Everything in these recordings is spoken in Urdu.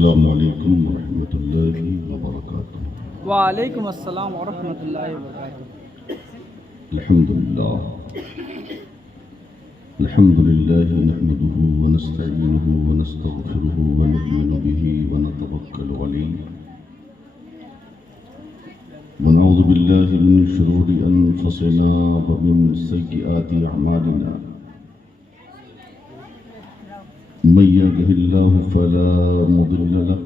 السلام علیکم ورحمۃ اللہ وبرکاتہ۔ وعلیکم السلام ورحمۃ اللہ وبرکاتہ۔ الحمد للہ نحمده ونستعینه ونستغفره ونؤمن به ونتوکل علیہ ونعوذ باللہ من شرور انفسنا ومن سیئات اعمالنا من يهده الله فلا مضل له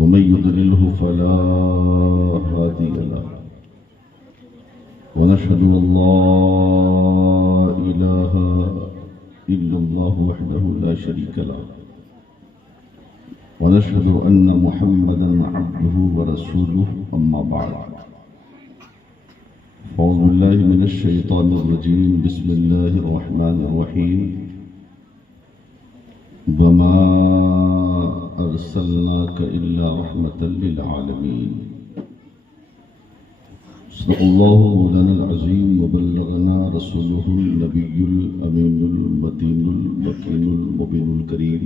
ومن يضلله فلا هادي له ونشهد أن لا إله إلا الله وحده لا شريك له ونشهد أن محمدا عبده ورسوله أما بعد أعوذ بالله من الشيطان الرجيم بسم الله الرحمن الرحيم وما أرسلناك إلا رحمة للعالمين صدق الله مولانا العظيم وبلغنا رسوله النبي الأمين المتين المكين المبين الكريم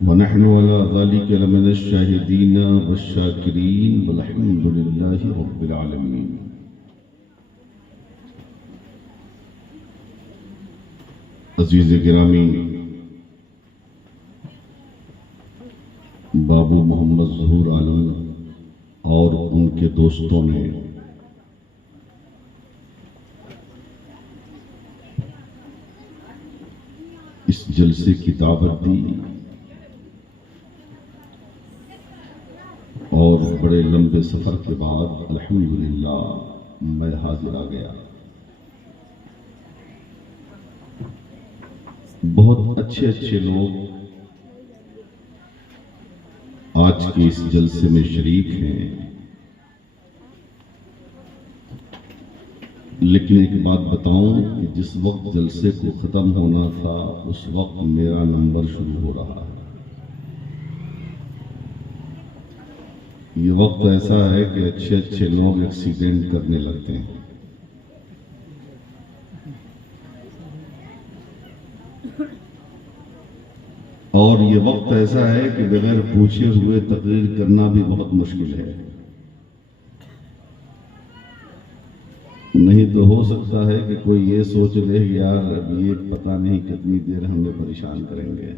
ونحن على ذلك لمن الشاهدين والشاكرين والحمد لله رب العالمين۔ عزیز گرامی، بابو محمد ظہور عالم اور ان کے دوستوں نے اس جلسے کی دعوت دی اور بڑے لمبے سفر کے بعد الحمدللہ میں حاضر آ گیا۔ بہت اچھے لوگ آج کے اس جلسے میں شریک ہیں، لیکن ایک بات بتاؤں کہ جس وقت جلسے کو ختم ہونا تھا اس وقت میرا نمبر شروع ہو رہا ہے۔ یہ وقت ایسا ہے کہ اچھے لوگ ایکسیڈنٹ کرنے لگتے ہیں۔ اور یہ وقت ایسا ہے کہ بغیر پوچھے ہوئے تقریر کرنا بھی بہت مشکل ہے۔ نہیں تو ہو سکتا ہے کہ کوئی یہ سوچ لے کہ یار اب یہ پتہ نہیں کتنی دیر ہمیں پریشان کریں گے،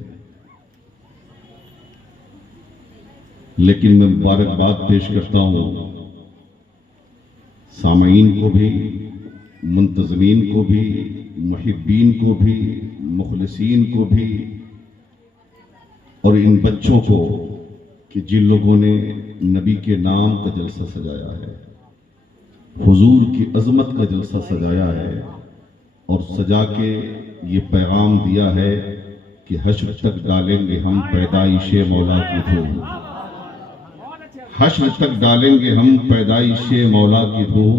لیکن میں مبارکباد پیش کرتا ہوں سامعین کو بھی، منتظمین کو بھی، محبین کو بھی، مخلصین کو بھی، اور ان بچوں کو کہ جن لوگوں نے نبی کے نام کا جلسہ سجایا ہے، حضور کی عظمت کا جلسہ سجایا ہے، اور سجا کے یہ پیغام دیا ہے کہ حشر تک ڈالیں گے ہم پیدائش مولا کی دھوم، حشر تک ڈالیں گے ہم پیدائش مولا کی دھوم،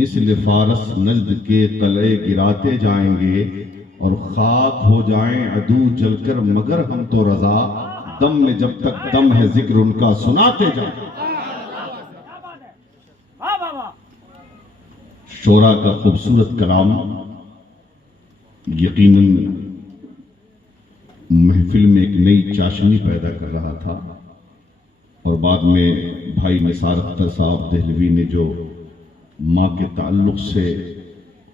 مثل فارس نجد کے قلعے گراتے جائیں گے اور خاک ہو جائیں عدو جل کر مگر ہم تو رضا، دم میں جب تک دم ہے ذکر ان کا سناتے جائیں۔ شعراء کا خوبصورت کلام یقیناً محفل میں ایک نئی چاشنی پیدا کر رہا تھا، اور بعد میں بھائی نثار اختر صاحب دہلوی نے جو ماں کے تعلق سے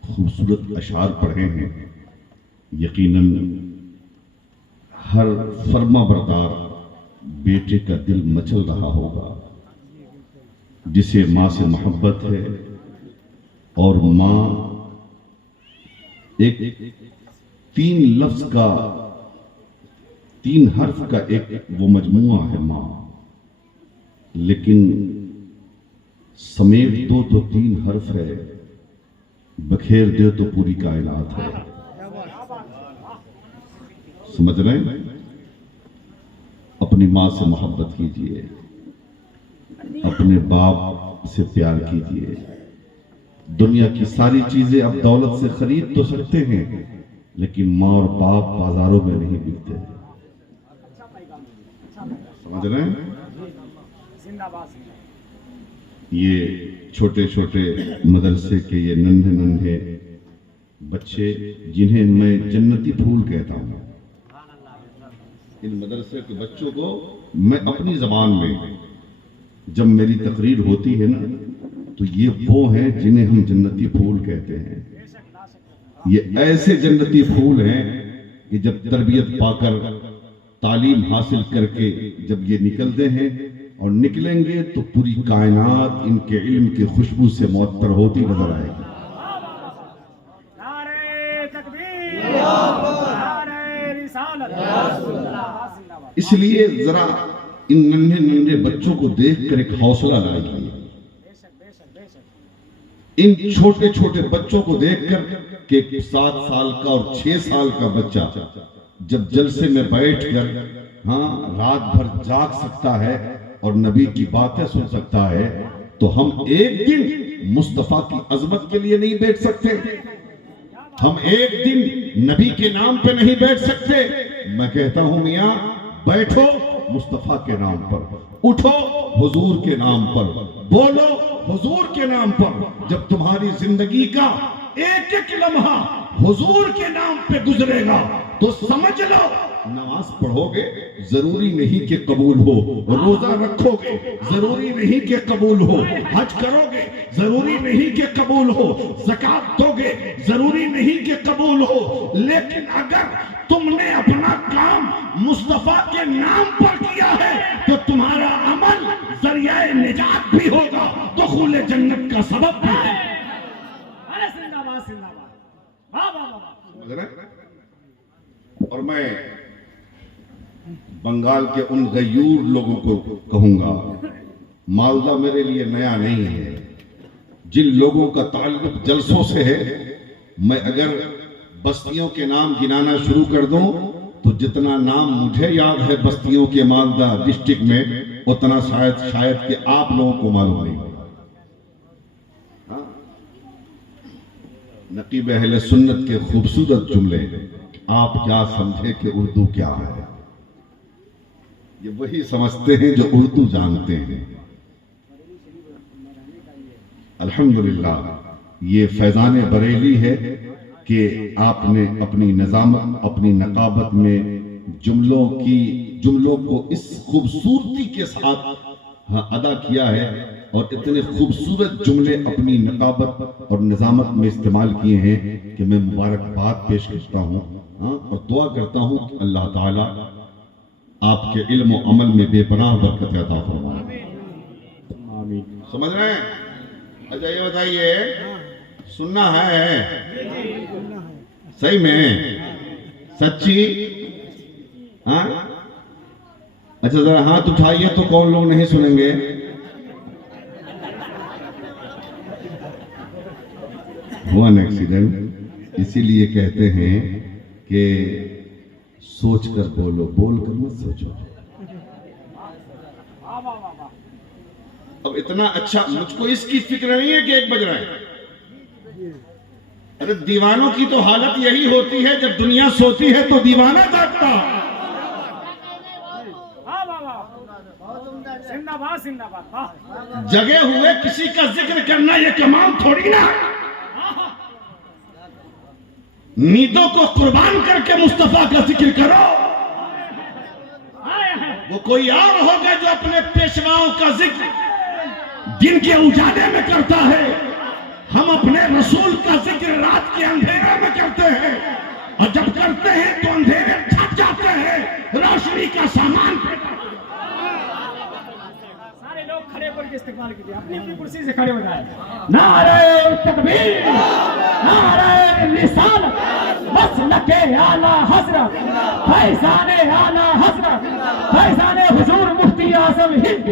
خوبصورت اشعار پڑھے ہیں، یقیناً ہر فرما بردار بیٹے کا دل مچل رہا ہوگا، جسے ماں سے محبت ہے، اور ماں ایک تین لفظ کا، تین حرف کا ایک وہ مجموعہ ہے ماں، لیکن سمیٹ دو تو تین حرف ہے، بکھیر دے تو پوری کائنات ہے۔ سمجھ رہے ہیں؟ اپنی ماں سے محبت کیجئے، اپنے باپ سے پیار کیجئے۔ دنیا کی ساری چیزیں اب دولت سے خرید تو سکتے ہیں، لیکن ماں اور باپ بازاروں میں نہیں بکتے۔ سمجھ رہے ہیں؟ یہ چھوٹے مدرسے کے یہ ننھے بچے جنہیں میں جنتی پھول کہتا ہوں، ان مدرسے کے بچوں کو میں اپنی زبان میں جب میری تقریر ہوتی ہے نا تو یہ وہ ہیں جنہیں ہم جنتی پھول کہتے ہیں. یہ ایسے جنتی پھول ہیں کہ جب تربیت پا کر تعلیم حاصل کر کے جب یہ نکلتے ہیں اور نکلیں گے تو پوری کائنات ان کے علم کی خوشبو سے معطر ہوتی نظر آئے گی. اس لیے ذرا ان ننھے ننھے بچوں کو دیکھ کر ایک حوصلہ لائیے. ان چھوٹے چھوٹے بچوں کو دیکھ کر کہ 7 سال کا اور 6 سال کا بچہ جب جلسے میں بیٹھ کر رات بھر جاگ سکتا ہے اور نبی کی باتیں سن سکتا ہے تو ہم ایک دن مصطفیٰ کی عظمت کے لیے نہیں بیٹھ سکتے؟ ہم ایک دن نبی کے نام پہ نہیں بیٹھ سکتے؟ میں کہتا ہوں میاں بیٹھو مصطفیٰ کے نام پر، اٹھو حضور کے نام پر، بولو حضور کے نام پر. جب تمہاری زندگی کا ایک ایک لمحہ حضور کے نام پہ گزرے گا تو سمجھ لو نماز پڑھو گے ضروری نہیں کہ قبول ہو، روزہ رکھو گے ضروری نہیں کہ قبول ہو، حج کرو گے ضروری نہیں کہ قبول ہو، زکوٰۃ دو گے ضروری نہیں کہ قبول ہو، لیکن اگر تم نے اپنا کام مصطفیٰ کے نام پر کیا ہے تو تمہارا عمل ذریعہ نجات بھی ہوگا، دخول جنت کا سبب بھی ہے. اور میں بنگال کے ان غیور لوگوں کو کہوں گا، مالدہ میرے لیے نیا نہیں ہے. جن لوگوں کا تعلق جلسوں سے ہے، میں اگر بستیوں کے نام گنانا شروع کر دوں تو جتنا نام مجھے یاد ہے بستیوں کے مالدہ ڈسٹرکٹ میں اتنا شاید کہ آپ لوگوں کو معلوم نہیں ہوگا. نقیب اہل سنت کے خوبصورت جملے، آپ کیا سمجھے کہ اردو کیا ہے. یہ وہی سمجھتے ہیں جو اردو جانتے ہیں. الحمدللہ یہ فیضان بریلی ہے کہ آپ نے اپنی نظامت، اپنی نقابت میں جملوں کو اس خوبصورتی کے ساتھ ادا کیا ہے اور اتنے خوبصورت جملے اپنی نقابت اور نظامت میں استعمال کیے ہیں کہ میں مبارکباد پیش کرتا ہوں اور دعا کرتا ہوں کہ اللہ تعالی آپ کے علم و عمل میں بے پناہ برکت عطا فرمائے. آمین. سمجھ رہے ہیں؟ اچھا یہ بتائیے سننا ہے صحیح میں سچی؟ اچھا ذرا ہاتھ اٹھائیے تو کون لوگ نہیں سنیں گے؟ ہوا نا ایکسیڈنٹ، اسی لیے کہتے ہیں کہ سوچ کر بولو، بول کر مت سوچو. اب اتنا اچھا مجھ کو اس کی فکر نہیں ہے کہ 1 بج رہا ہے. ارے دیوانوں کی تو حالت یہی ہوتی ہے جب دنیا سوتی ہے تو دیوانہ جاگتا. جگے ہوئے کسی کا ذکر کرنا یہ کمال تھوڑی نا. نیندوں کو قربان کر کے مصطفیٰ کا ذکر کرو. وہ کوئی اور ہوگا جو اپنے پیشواؤں کا ذکر دن کے اجالے میں کرتا ہے. ہم اپنے رسول کا ذکر رات کے اندھیرے میں کرتے ہیں اور جب کرتے ہیں تو اندھیرے چھٹ جاتے ہیں، روشنی کا سامان پیدا. سارے لوگ کھڑے ہو کے استقبال کیجئے، اپنی اپنی کرسی سے کھڑے ہو جائیں. نعرہ تکبیر، نعرہ رسالت، مسلک اعلی حضرت، فیضان اعلی حضرت، فیضان حضور مفتی اعظم ہند،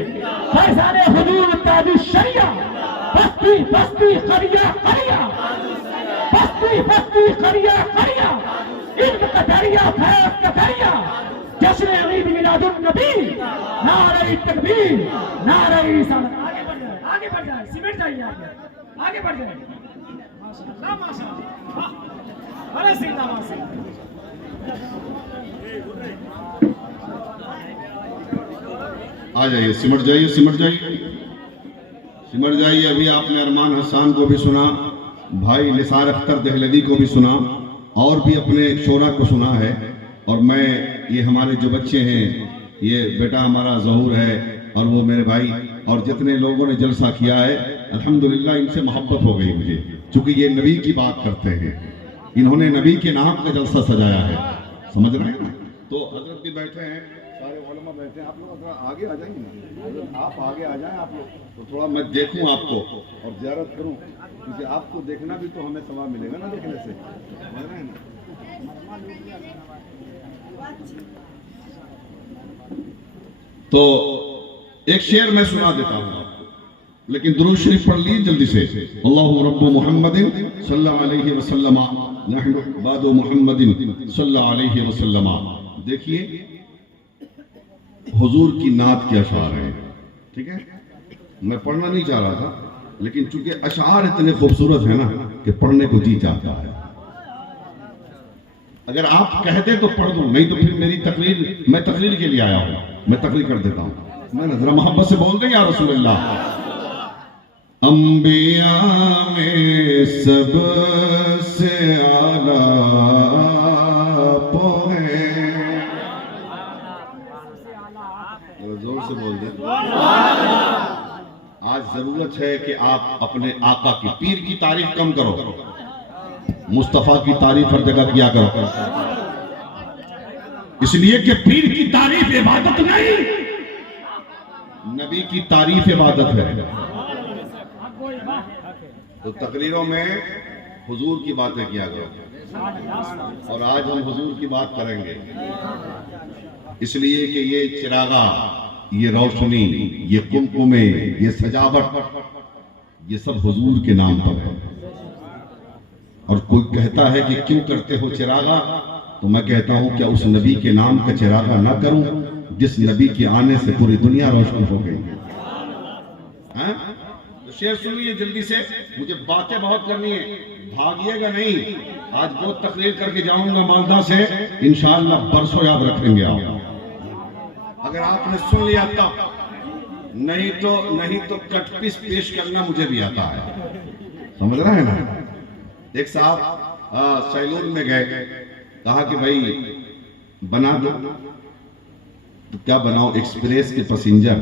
فیضان حضور تاج الشریعہ، بستی بستی قریہ قریہ، بستی بستی قریہ قریہ، علم کا دریا فیض کا دریا، جشن عید میلاد النبی. نعرہ تکبیر، نعرہ رسالت. آگے بڑھ جائے، سمٹ جائیے آگے بڑھ جائے. ماشاءاللہ ماشاءاللہ. ارے زندہ باد. آ جائیے، سمٹ جائیے سمٹ جائیے سمٹ جائیے. ابھی آپ نے ارمان حسان کو بھی سنا، بھائی نثار اختر دہلوی کو بھی سنا اور بھی اپنے شعراء کو سنا ہے. اور میں یہ ہمارے جو بچے ہیں، یہ بیٹا ہمارا ظہور ہے اور وہ میرے بھائی اور جتنے لوگوں نے جلسہ کیا ہے، الحمدللہ ان سے محبت ہو گئی مجھے، چونکہ یہ نبی کی بات کرتے ہیں، انہوں نے نبی کے نام کا جلسہ سجایا ہے، سمجھ رہے ہیں نا؟ تو حضرت بھی بیٹھے ہیں، سارے علماء بیٹھے ہیں، آپ لوگ تھوڑا آگے آ جائیں گے نا، حضرت آپ آگے آ جائیں، آپ لوگ تو تھوڑا میں دیکھوں آپ کو اور زیارت کروں، کیونکہ آپ کو دیکھنا بھی تو ہمیں ثواب ملے گا نا دیکھنے سے، سمجھ رہے ہیں نا؟ تو ایک شعر میں سنا دیتا ہوں آپ کو، لیکن درود شریف پڑھ لی جلدی سے۔ اللہ رب محمد صلی اللہ علیہ وسلم نحن بعد محمد صلی اللہ علیہ وسلم۔ دیکھیے حضور کی نعت کے اشعار ہیں، ٹھیک ہے؟ میں پڑھنا نہیں چاہ رہا تھا، لیکن چونکہ اشعار اتنے خوبصورت ہیں نا کہ پڑھنے کو جی چاہتا ہے۔ اگر آپ کہتے تو پڑھ دوں، نہیں تو پھر میری تقریر، میں تقریر کے لیے آیا ہوں، میں تقریر کر دیتا ہوں۔ میں ذرا محبت سے بول دیں یا رسول اللہ۔ انبیاء میں سب سے اعلیٰ آپ ہیں، زور سے بول دیں۔ آج ضرورت ہے کہ آپ اپنے آقا کی، پیر کی تعریف کم کرو، مصطفیٰ کی تعریف ہر جگہ کیا کرو، اس لیے کہ پیر کی تعریف عبادت نہیں، نبی کی تعریف عبادت ہے۔ تو تقریروں میں حضور کی باتیں کیا کرو، اور آج ہم حضور کی بات کریں گے، اس لیے کہ یہ چراغا، یہ روشنی، یہ قمقمے، یہ سجاوٹ، یہ سب حضور کے نام پر ہے۔ اور کوئی کہتا ہے کہ کیوں کرتے ہو چراغا، تو میں کہتا ہوں کیا اس نبی کے نام کا چراغا نہ کروں جس نبی کے آنے سے پوری دنیا روشن ہو گئی؟ تو شعر سنیے جلدی سے، مجھے باتیں بہت کرنی ہے، بھاگیے گا نہیں۔ آج بہت تقریر کر کے جاؤں گا مالدہ سے، انشاءاللہ برسوں یاد رکھیں گے آپ، اگر آپ نے سن لیا تب، نہیں تو کٹ پیس پیش کرنا مجھے بھی آتا ہے، سمجھ رہے ہیں نا؟ ایک صاحب سیلون میں گئے، کہا کہ بھائی بنا دو، تو کیا بناؤ؟ ایکسپریس کے پیسنجر۔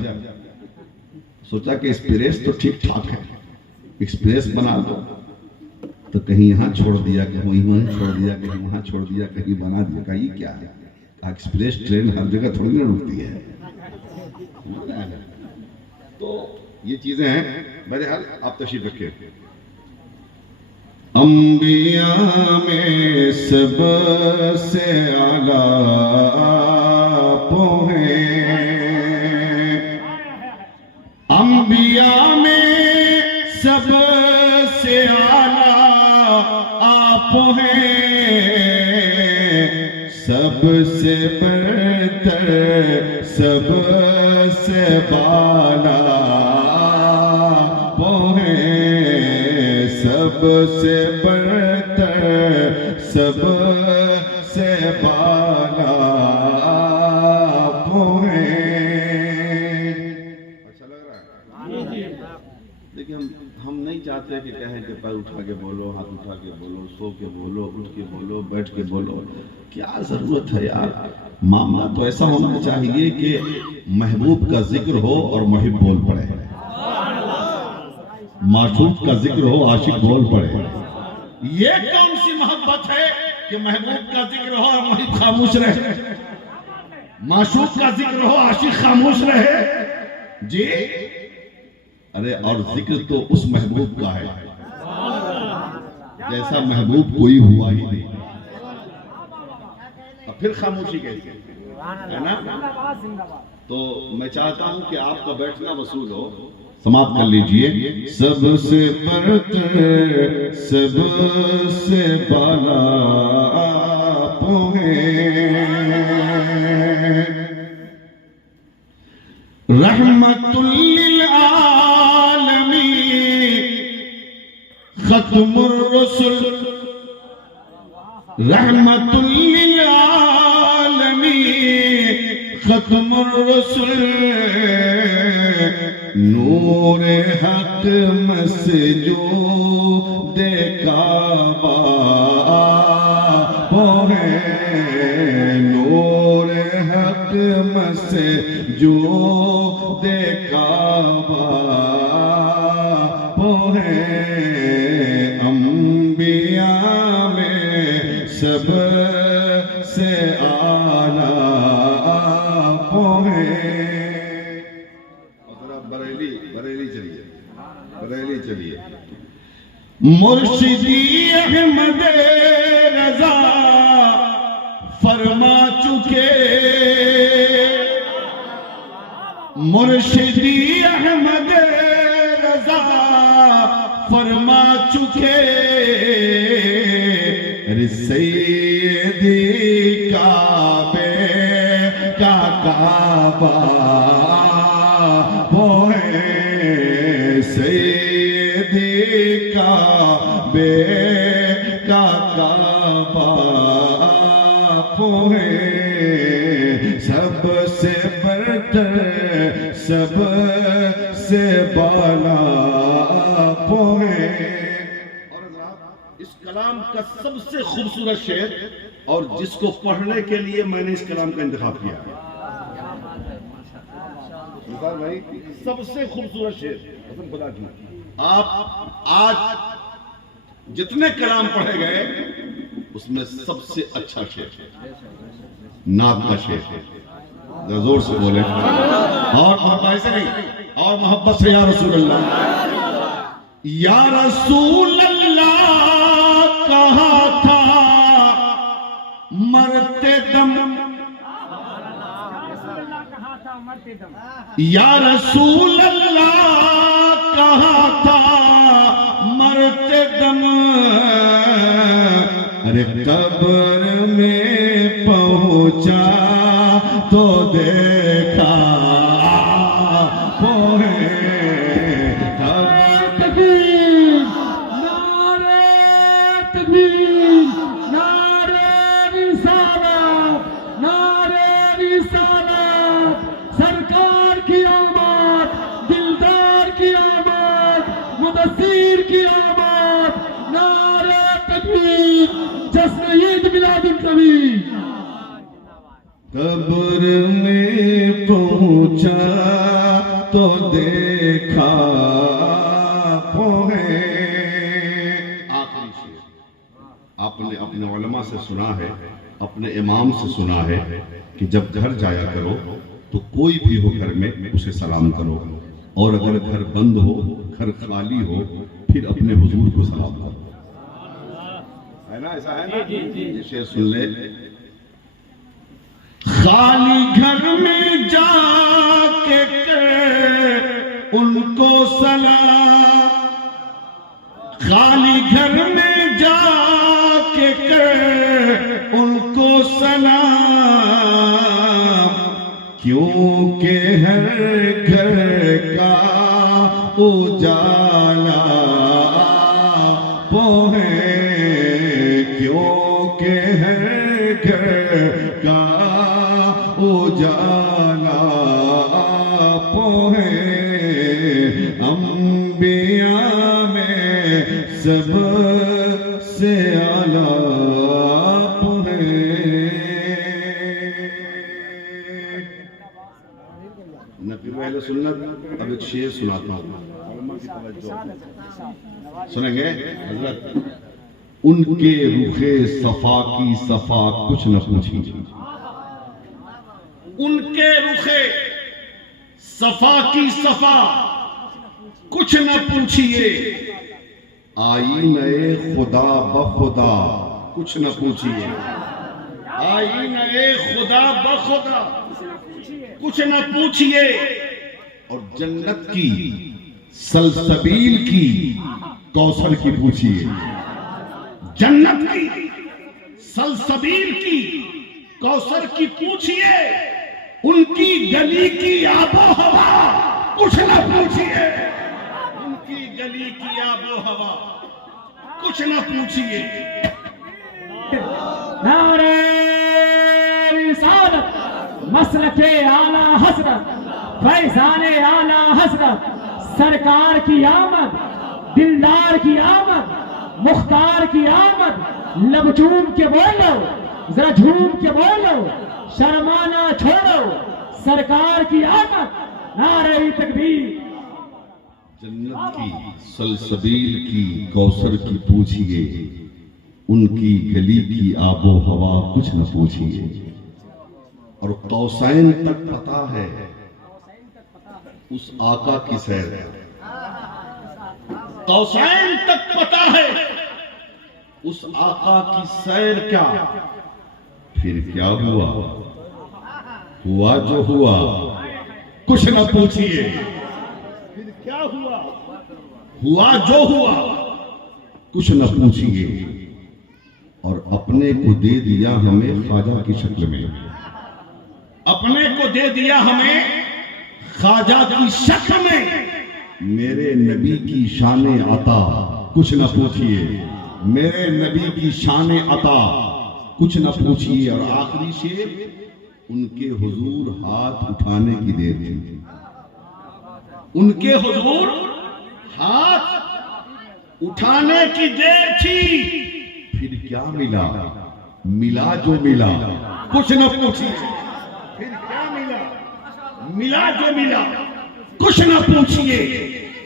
سوچا کہ ایکسپریس تو ٹھیک ٹھاک ہے، ایکسپریس بنا دو، تو کہیں یہاں چھوڑ دیا، کہیں وہاں چھوڑ دیا، کہیں وہاں چھوڑ دیا، کہیں بنا دیا، کہا یہ کیا ہے؟ کہا ایکسپریس ٹرین ہر جگہ تھوڑی نہ رکتی ہے۔ تو یہ چیزیں ہیں، بہرحال آپ تشریف رکھیں۔ انبیاء میں سب سے اعلیٰ آپ ہیں، انبیاء میں سب سے اعلیٰ آپ ہیں، سب سے برتر، سب سے بالا آپ ہیں، سب سے برتر، سب سے بالا آپ ہیں۔ اچھا لگ رہا ہے؟ دیکھیں ہم نہیں چاہتے کہ کہیں کہ پیر اٹھا کے بولو، ہاتھ اٹھا کے بولو، سو کے بولو، اٹھ کے بولو، بیٹھ کے بولو، کیا ضرورت ہے یار؟ معاملہ تو ایسا ہونا چاہیے کہ محبوب کا ذکر ہو اور محب بول پڑے، معشوق کا ذکر ہو، عاشق بول پڑے۔ یہ کون سی محبت ہے کہ محبوب کا ذکر ہو اور محب خاموش رہے، معشوق کا ذکر ہو، عاشق خاموش رہے؟ جی ارے اور ذکر تو اس محبوب کا ہے جیسا محبوب کوئی ہوا ہی نہیں، اور پھر خاموشی کیسے ہے نا؟ تو میں چاہتا ہوں کہ آپ کا بیٹھنا وصول ہو، سماعت کر لیجئے۔ سب سے برتر، سب سے بالا آپ ہیں، رحمت للعالمین، ختم الرسل، رحمت للعالمین، ختم الرسل، نور حق مسجود کعبہ وہ ہے، نور مسجود کعبہ وہ ہے انبیاء میں سب سے اعلیٰ وہ ہے. بریلی چلیے. مرشدی احمد رضا فرما چکے, مرشدی احمد رضا فرما چکے, سیدی کعبے کا کعبہ وہ ہے, سیدی کعبے کا کعبہ وہ ہے, سب سے برتر سب سے بالا وہ ہے. اس کلام کا سب سے خوبصورت شعر اور جس کو پڑھنے کے لیے میں نے اس کلام کا انتخاب کیا, بھائی سب سے خوبصورت شعر خدا کی. آپ آج جتنے کلام پڑھے گئے اس میں سب سے اچھا شعر نعت کا شعر, زور سے بولے اور ایسے نہیں, اور محبت سے یا رسول اللہ, یا رسول اللہ کہا تھا مرتے دم, یا رسول اللہ کہا تھا مرتے دم, ارے قبر میں پہنچا تو دیکھا وہ ہے. تکبیر, نعرہ تکبیر, نعرہ رسالت, نعرہ رسالت, سرکار کی آمد, دلدار کی آمد, مدثر کی آمد, نعرہ تکبیر, جشن عید میلاد النبی. قبر میں پہنچا تو دیکھا وہ ہے. آخری شعر آپ نے اپنے علماء سے سنا ہے, اپنے امام سے سنا ہے کہ جب گھر جایا کرو تو کوئی بھی ہو گھر میں اسے سلام کرو, اور اگر گھر بند ہو, گھر خالی ہو, پھر اپنے حضور کو سلام کرو. ہے نا, ایسا ہے نا, یہ شعر سن لے. خالی گھر میں جا کے ان کو سلام, خالی گھر میں جا کے ان کو سلام, کیونکہ ہر گھر کا اجالا وہ ہے, کیونکہ ہر گھر کا اجالا وہ ہے, انبیاء میں سب سے اعلیٰ وہ ہے. نقیب اہل سنت اب ایک شعر سناتا ہوں, سنیں گے حضرت. ان کے رخ صفا کی صفا کچھ نہ پوچھی, ان کے رخ صفا کی صفا کچھ نہ پوچھئے, آئینہ خدا بخدا کچھ نہ پوچھئے, آئینہ خدا بخدا کچھ نہ پوچھئے, اور جنت کی سلسبیل کی کوثر کی پوچھئے, جنت کی سلسبیل کی کوثر کی پوچھئے, ان کی گلی کی آب و ہوا کچھ نہ پوچھئے, ان کی گلی کی آب و ہوا کچھ نہ پوچھئے. نعرہ رسالت, مسلک اعلیٰ حضرت, فیضان اعلیٰ حضرت, سرکار کی آمد, دلدار کی آمد, مختار کی آمد. لب جھوم کے بولو, ذرا جھوم کے بولو, شرمانا چھوڑو سرکار کی آمد نعرہ تکبیر جنت کی سلسبیل کی کوثر کی پوچھئے ان کی گلی کی آب و ہوا کچھ نہ پوچھئے اور قوسین تک پتہ ہے اس آقا کی سیر قوسین تک پتہ ہے اس آقا کی سیر کیا پھر کیا ہوا ہوا جو ہوا کچھ نہ پوچھئے پھر کیا ہوا ہوا جو ہوا کچھ نہ پوچھئے اور اپنے کو دے دیا ہمیں خواجہ کی شکل میں اپنے کو دے دیا ہمیں خواجہ کی شکل میں میرے نبی کی شان عطا کچھ نہ پوچھئے میرے نبی کی شان عطا کچھ نہ پوچھئے اور آخری شعر ان کے حضور ہاتھ اٹھانے کی دیر تھی ان کے حضور ہاتھ اٹھانے کی دیر تھی پھر کیا ملا ملا جو ملا کچھ نہ پوچھئے پھر کیا ملا ملا جو ملا کچھ نہ پوچھئے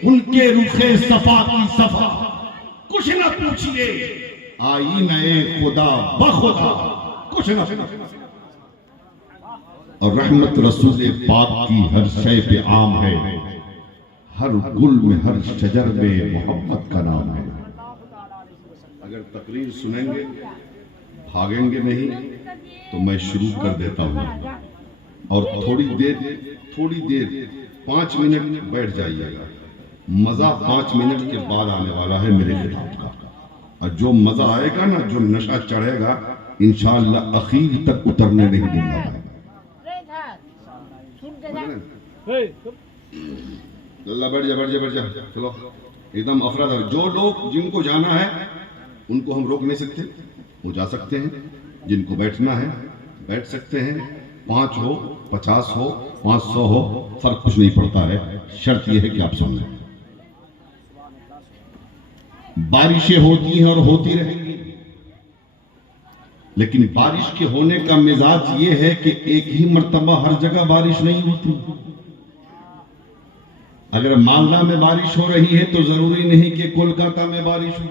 ان کے رخ صفا کی صفا کچھ نہ پوچھئے آئینہ خدا بخدا کچھ نہ اور رحمت رسول پاک کی ہر شے پہ عام ہے ہر گل میں ہر شجر میں محبت کا نام ہے اگر تقریر سنیں گے بھاگیں گے نہیں تو میں شروع کر دیتا ہوں اور تھوڑی دیر 5 منٹ بیٹھ جائیے گا مزہ 5 منٹ کے بعد آنے والا ہے میرے خطاب کا اور جو مزہ آئے گا نا جو نشہ چڑھے گا انشاءاللہ اخیر تک اترنے نہیں دوں گا اللہ بیٹھ جا چلو ایک دم افراد جو لوگ جن کو جانا ہے ان کو ہم روک نہیں سکتے وہ جا سکتے ہیں جن کو بیٹھنا ہے بیٹھ سکتے ہیں 5 ہو 50 ہو 500 ہو فرق کچھ نہیں پڑتا ہے شرط یہ ہے کہ آپ سمجھیں بارشیں ہوتی ہیں اور ہوتی رہیں گی لیکن بارش کے ہونے کا مزاج یہ ہے کہ ایک ہی مرتبہ ہر جگہ بارش نہیں ہوتی اگر مالدہ میں بارش ہو رہی ہے تو ضروری نہیں کہ کولکاتہ میں بارش ہو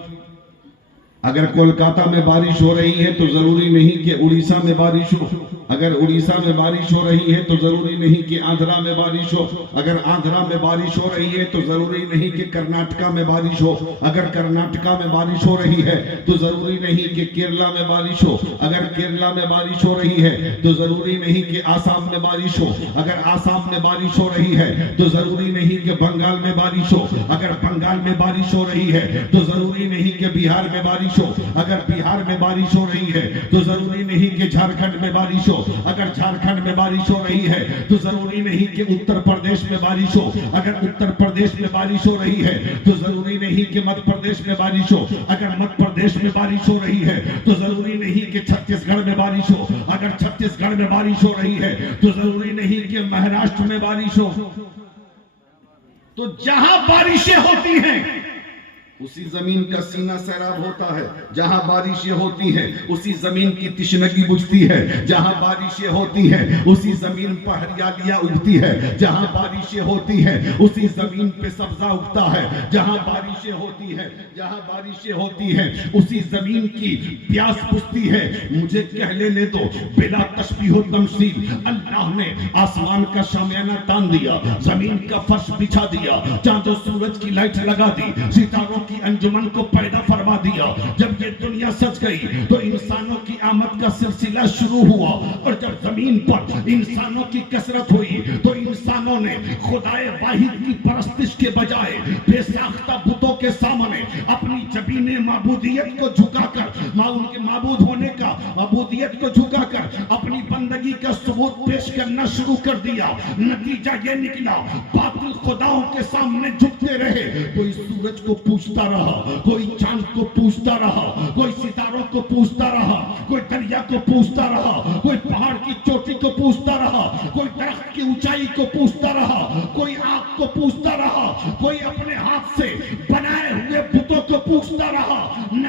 اگر کولکاتہ میں بارش ہو رہی ہے تو ضروری نہیں کہ اڑیسہ میں بارش ہو اگر اڑیسہ میں بارش ہو رہی ہے تو ضروری نہیں کہ آندھرا میں بارش ہو اگر آندھرا میں بارش ہو رہی ہے تو ضروری نہیں کہ کرناٹکا میں بارش ہو اگر کرناٹکا میں بارش ہو رہی ہے تو ضروری نہیں کہ کیرلا میں بارش ہو اگر کیرلا میں بارش ہو رہی ہے تو ضروری نہیں کہ آسام میں بارش ہو اگر آسام میں بارش ہو رہی ہے تو ضروری نہیں کہ بنگال میں بارش ہو اگر بنگال میں بارش ہو رہی ہے تو ضروری نہیں کہ بہار میں بارش ہو اگر بہار میں بارش ہو رہی ہے تو ضروری نہیں کہ جھارکھنڈ میں بارش ہو اگر جھارکھنڈ میں بارش ہو رہی ہے تو ضروری نہیں کہ اتر پردیش میں بارش ہو اگر اتر پردیش میں بارش ہو رہی ہے تو ضروری نہیں کہ مدھیہ پردیش میں بارش ہو اگر مدھیہ پردیش میں بارش ہو رہی ہے تو ضروری نہیں کہ چھتیس گڑھ میں بارش ہو اگر چھتیس گڑھ میں بارش ہو رہی ہے تو ضروری نہیں کہ مہاراشٹر میں بارش ہو تو جہاں بارشیں ہوتی ہیں اسی زمین کا سینہ سیراب ہوتا ہے جہاں بارشیں ہوتی ہیں اسی زمین کی تشنگی بجھتی ہے جہاں بارشیں ہوتی ہیں اسی زمین پر ہریالیاں اگتی ہے جہاں بارشیں ہوتی ہیں اسی زمین پہ سبزہ اگتا ہے جہاں بارشیں ہوتی ہیں جہاں بارشیں ہوتی ہیں اسی زمین کی پیاس بجھتی ہے مجھے کہہ لینے دو بلا تشبیہ و تمثیل اللہ نے آسمان کا شامیانہ تان دیا زمین کا فرش بچھا دیا چاند و سورج کی لائٹ لگا دی ستاروں کی انجمن کو پیدا فرما دیا جب یہ دنیا سج گئی تو انسانوں کی آمد کا سلسلہ شروع ہوا اور جب زمین پر انسانوں کی کثرت ہوئی تو انسانوں نے خدائے واحد کی پرستش کے بجائے بے ساختہ بتوں کے سامنے اپنی جبین معبودیت کو جھکا کر ان کے معبود ہونے کا معبودیت کو جھکا کر اپنی بندگی کا ثبوت پیش کرنا شروع کر دیا نتیجہ یہ نکلا باطل خداؤں کے سامنے جھکتے رہے کوئی سورج کو پوچھتا رہا کوئی چاند کو پوچھتا رہا کوئی ستاروں کو پوچھتا رہا کوئی دریا کو پوچھتا رہا کوئی پہاڑ کی چوٹی کو پوچھتا رہا کوئی درخت کی اونچائی کو پوچھتا رہا کوئی آگ کو پوچھتا رہا کوئی اپنے ہاتھ سے بنائے ہوئے بتوں کو پوچھتا رہا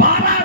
12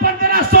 1500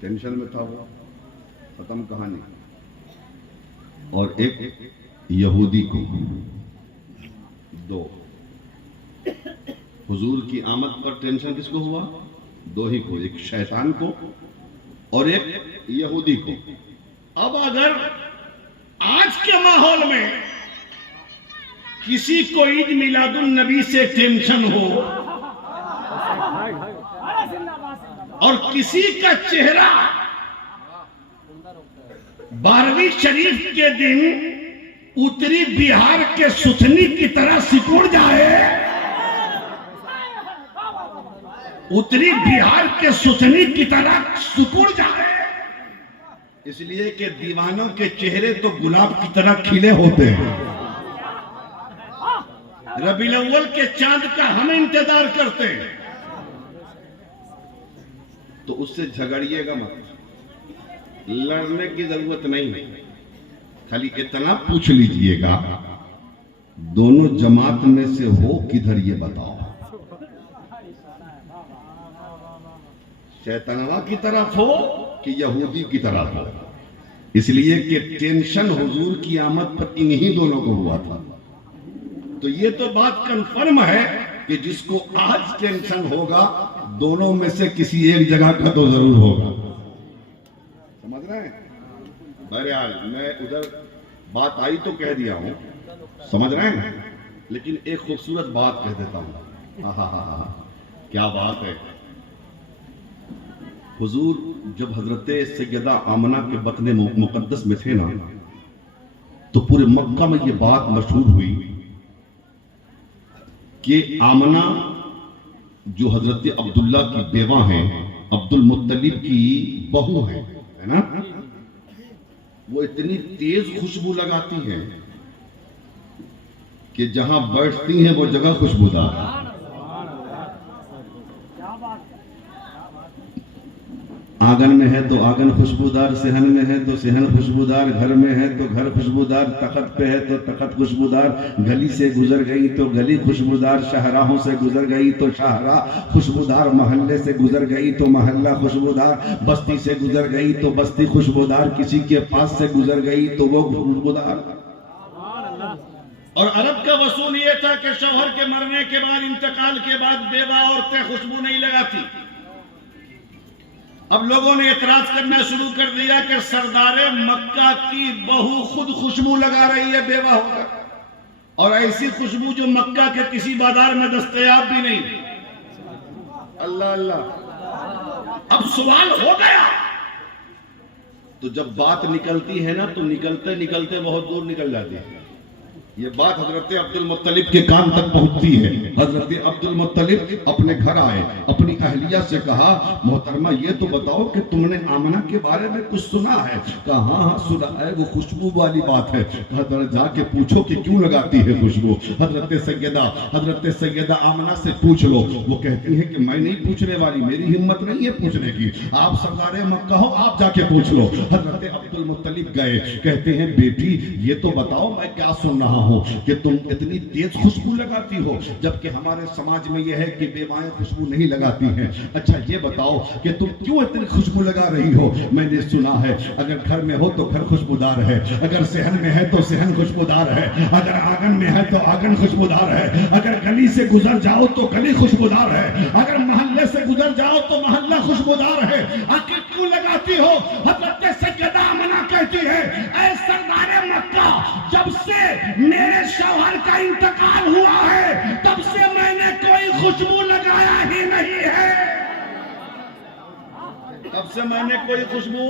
ٹینشن میں تھا وہ، ختم کہانی. اور ایک یہودی کو، دو. حضور کی آمد پر ٹینشن کس کو ہوا؟ دو ہی کو، ایک شیطان کو اور ایک یہودی کو. اب اگر آج کے ماحول میں کسی کو عید میلاد النبی سے ٹینشن ہو اور کسی کا چہرہ 12ویں شریف کے دن اتری بہار کے ستھنی کی طرح سکڑ جائے، اتری بہار کے ستھنی کی طرح سکڑ جائے، اس لیے کہ دیوانوں کے چہرے تو گلاب کی طرح کھلے ہوتے ہیں. ربیع الاول کے چاند کا ہم انتظار کرتے ہیں. تو اس سے جھگڑیے گا مت، لڑنے کی ضرورت نہیں، خالی اتنا پوچھ لیجئے گا دونوں جماعت میں سے ہو کدھر یہ بتاؤ. شیطانوا کی طرف ہو کہ یہودی کی طرف ہو. اس لیے کہ ٹینشن حضور کی آمد پر انہی دونوں کو ہوا تھا. تو یہ تو بات کنفرم ہے کہ جس کو آج ٹینشن ہوگا دونوں میں سے کسی ایک جگہ کا تو ضرور ہوگا. سمجھ رہے ہیں؟ بہرحال میں ادھر بات آئی تو کہہ دیا ہوں، سمجھ رہے ہیں؟ لیکن ایک خوبصورت بات کہہ دیتا ہوں. کیا بات ہے. حضور جب حضرت سیدہ آمنہ کے بطن مقدس میں تھے نا تو پورے مکہ میں یہ بات مشہور ہوئی کہ آمنہ جو حضرت عبداللہ کی بیوہ ہیں، عبد المطلب کی بہو ہیں، ہے نا، وہ اتنی تیز خوشبو لگاتی ہیں کہ جہاں بیٹھتی ہیں وہ جگہ خوشبودار ہے. آنگن میں ہے تو آنگن خوشبودار، صحن میں ہے تو صحن خوشبودار، گھر میں ہے تو گھر خوشبودار، تخت پہ ہے تو تخت خوشبودار، گلی سے گزر گئی تو گلی خوشبودار، شاہراہوں سے گزر گئی تو شاہراہ خوشبودار، محلے سے گزر گئی تو محلہ خوشبودار، بستی سے گزر گئی تو بستی خوشبودار، کسی کے پاس سے گزر گئی تو وہ خوشبودار. اور عرب کا اصول یہ تھا کہ شوہر کے مرنے کے بعد، انتقال کے بعد بیوہ عورتیں خوشبو نہیں لگاتی. اب لوگوں نے اعتراض کرنا شروع کر دیا کہ سردار مکہ کی بہو خود خوشبو لگا رہی ہے بیوہ ہو کر، اور ایسی خوشبو جو مکہ کے کسی بازار میں دستیاب بھی نہیں. اللہ اللہ. اب سوال ہو گیا. تو جب بات نکلتی ہے نا تو نکلتے نکلتے بہت دور نکل جاتی ہے. یہ بات حضرت عبد المطلب کے کان تک پہنچتی ہے. حضرت عبد المطلب اپنے گھر آئے، اپنی اہلیہ سے کہا محترمہ یہ تو بتاؤ کہ تم نے آمنہ کے بارے میں کچھ سنا ہے؟ کہا ہاں سنا ہے، وہ خوشبو والی بات ہے. کہا جا کے پوچھو کہ کیوں لگاتی ہے خوشبو. حضرت سیدہ آمنہ سے پوچھ لو. وہ کہتی ہے کہ میں نہیں پوچھنے والی، میری ہمت نہیں ہے پوچھنے کی، آپ سردار مکہ ہو، آپ جا کے پوچھ لو. حضرت عبد المطلب گئے، کہتے ہیں بیٹی یہ تو بتاؤ میں کیا سن رہا ہوں کہ تم اتنی تیز خوشبو لگاتی ہو، جبکہ ہمارے سماج میں یہ ہے کہ بیوائیں خوشبو نہیں لگاتی ہیں. اچھا یہ بتاؤ کہ تم کیوں اتنی خوشبو لگا رہی ہو؟ میں نے سنا ہے اگر گھر میں ہو تو گھر خوشبودار ہے، اگر صحن میں ہے تو صحن خوشبودار ہے، اگر آنگن میں ہے تو آنگن خوشبودار ہے، اگر گلی سے گزر جاؤ تو گلی خوشبودار ہے، اگر محلے سے گزر جاؤ تو محلہ خوشبودار ہے. آخر کیوں لگاتی ہو؟ حضرت سیدہ آمنہ کہتی ہے اے سردار مکہ، جب سے میرے شوہر کا انتقال ہوا ہے تب سے میں نے کوئی خوشبو لگایا ہی نہیں ہے. تب سے میں نے کوئی خوشبو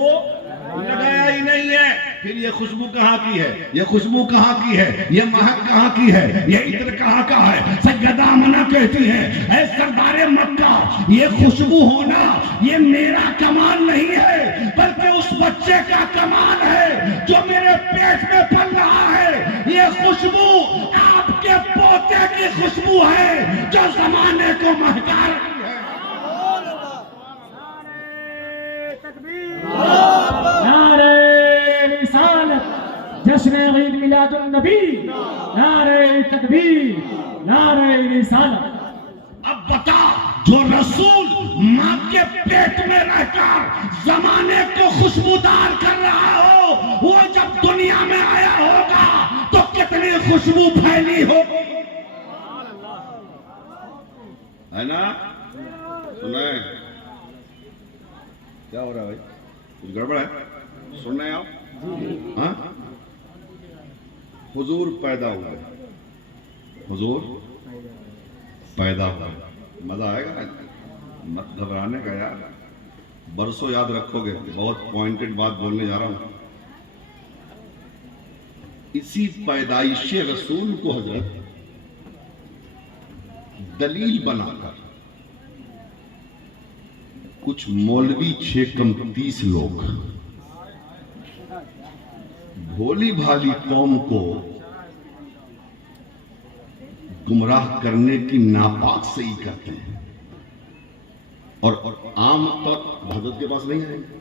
لگایا ہی نہیں ہے. پھر یہ خوشبو کہاں کی ہے؟ یہ خوشبو کہاں کی ہے؟ یہ مہک کہاں کی ہے؟ یہ عطر کہاں کا ہے؟ سیدہ آمنہ کہتی ہے اے سردار مکہ، یہ خوشبو ہونا یہ میرا کمال نہیں ہے بلکہ اس بچے کا کمال ہے جو میرے پیٹ میں پل رہا ہے. یہ خوشبو آپ کے پوتے کی خوشبو ہے جو زمانے کو مہکا رہی ہے. نعرہ رسالت، جشن عید میلاد النبی، نعرہ تکبیر، نعرہ رسالت. اب بتا جو رسول ماں کے پیٹ میں رہ کر زمانے کو خوشبودار کر رہا ہو، وہ جب دنیا میں آیا ہوگا تو کتنی خوشبو پھیلی ہوگی، ہے نا؟ سنیں کیا ہو رہا ہے بھائی؟ کچھ گڑبڑ ہے؟ سن رہے ہیں آپ؟ ہاں؟ حضور پیدا ہوئے، حضور پیدا ہوئے، مزہ آئے گا؟ مت گھبرانے کا یار، برسوں یاد رکھو گے، بہت پوائنٹڈ بات بولنے جا رہا ہوں۔ اسی پیدائش رسول کو حضرت دلیل بنا کر کچھ مولوی 6 لوگ بھولی بھالی قوم کو گمراہ کرنے کی ناپاک صحیح کرتے ہیں، اور عام طور حضرت کے پاس نہیں آئیں گے،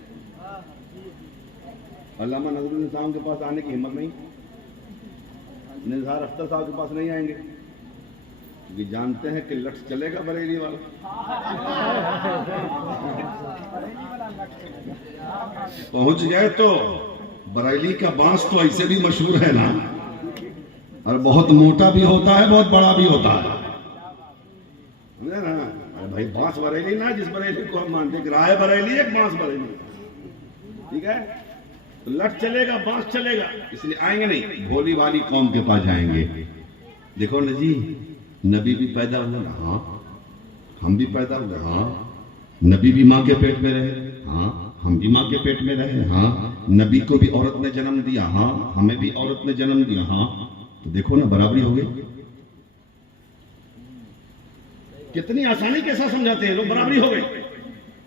علامہ نظر الاسلام کے پاس آنے کی ہمت نہیں، نثار اختر صاحب کے پاس نہیں آئیں گے، کیونکہ جانتے ہیں کہ لٹس چلے گا بریلی والا، پہنچ گئے تو بریلی کا بانس تو ایسے بھی مشہور ہے نا، اور بہت موٹا بھی ہوتا ہے، بہت بڑا بھی ہوتا ہے، سمجھے نا؟ بھائی بانس بریلی نا، جس بریلی کو ہم مانتے ہیں رائے بریلی ایک بانس بریلی، ٹھیک ہے؟ تو لٹ چلے گا، بانس چلے گا، اس لیے آئیں گے نہیں، بھولی والی قوم کے پاس جائیں گے۔ دیکھو نا جی، نبی بھی پیدا ہوئے، ہاں ہم بھی پیدا ہوئے، ہاں نبی بھی ماں کے پیٹ میں رہے، ہاں ہم بھی ماں کے پیٹ میں رہے، ہاں نبی کو بھی عورت نے جنم دیا، ہاں ہمیں بھی عورت نے جنم دیا، ہاں تو دیکھو نا برابری ہو گئی، کتنی آسانی کے ساتھ سمجھاتے ہیں لوگ، برابری ہو گئی،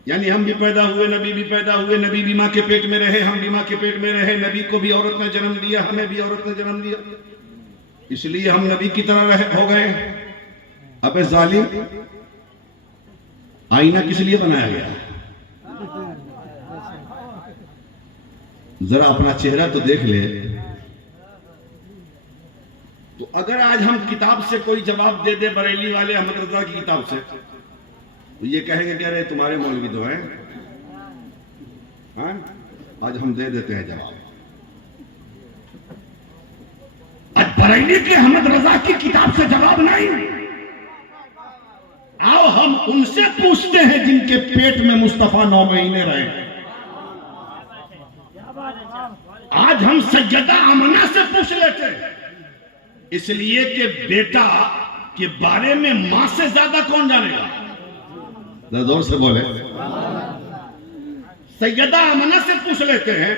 یعنی ہم بھی پیدا ہوئے، نبی بھی پیدا ہوئے، نبی بھی ماں کے پیٹ میں رہے، ہم بھی ماں کے پیٹ میں رہے، نبی کو بھی عورت نے جنم دیا، ہمیں بھی عورت نے جنم دیا، اس لیے ہم نبی کی طرح ہو گئے۔ اب ظالم، آئینہ کس لیے بنایا گیا؟ ذرا اپنا چہرہ تو دیکھ لے، تو اگر آج ہم کتاب سے کوئی جواب دے دے، بریلی والے احمد رضا کی کتاب سے، تو یہ کہیں گے کہ ارے تمہارے مولوی تو ہیں، ہاں آج ہم دے دیتے ہیں جواب۔ آج بریلی کے احمد رضا کی کتاب سے جواب نہیں، آؤ ہم ان سے پوچھتے ہیں جن کے پیٹ میں مصطفیٰ 9 مہینے رہے۔ آج ہم سیدہ آمنہ سے پوچھ لیتے ہیں، اس لیے کہ بیٹا کے بارے میں ماں سے زیادہ کون جانے گا؟ زور سے بولے۔ سیدہ آمنہ سے پوچھ لیتے ہیں،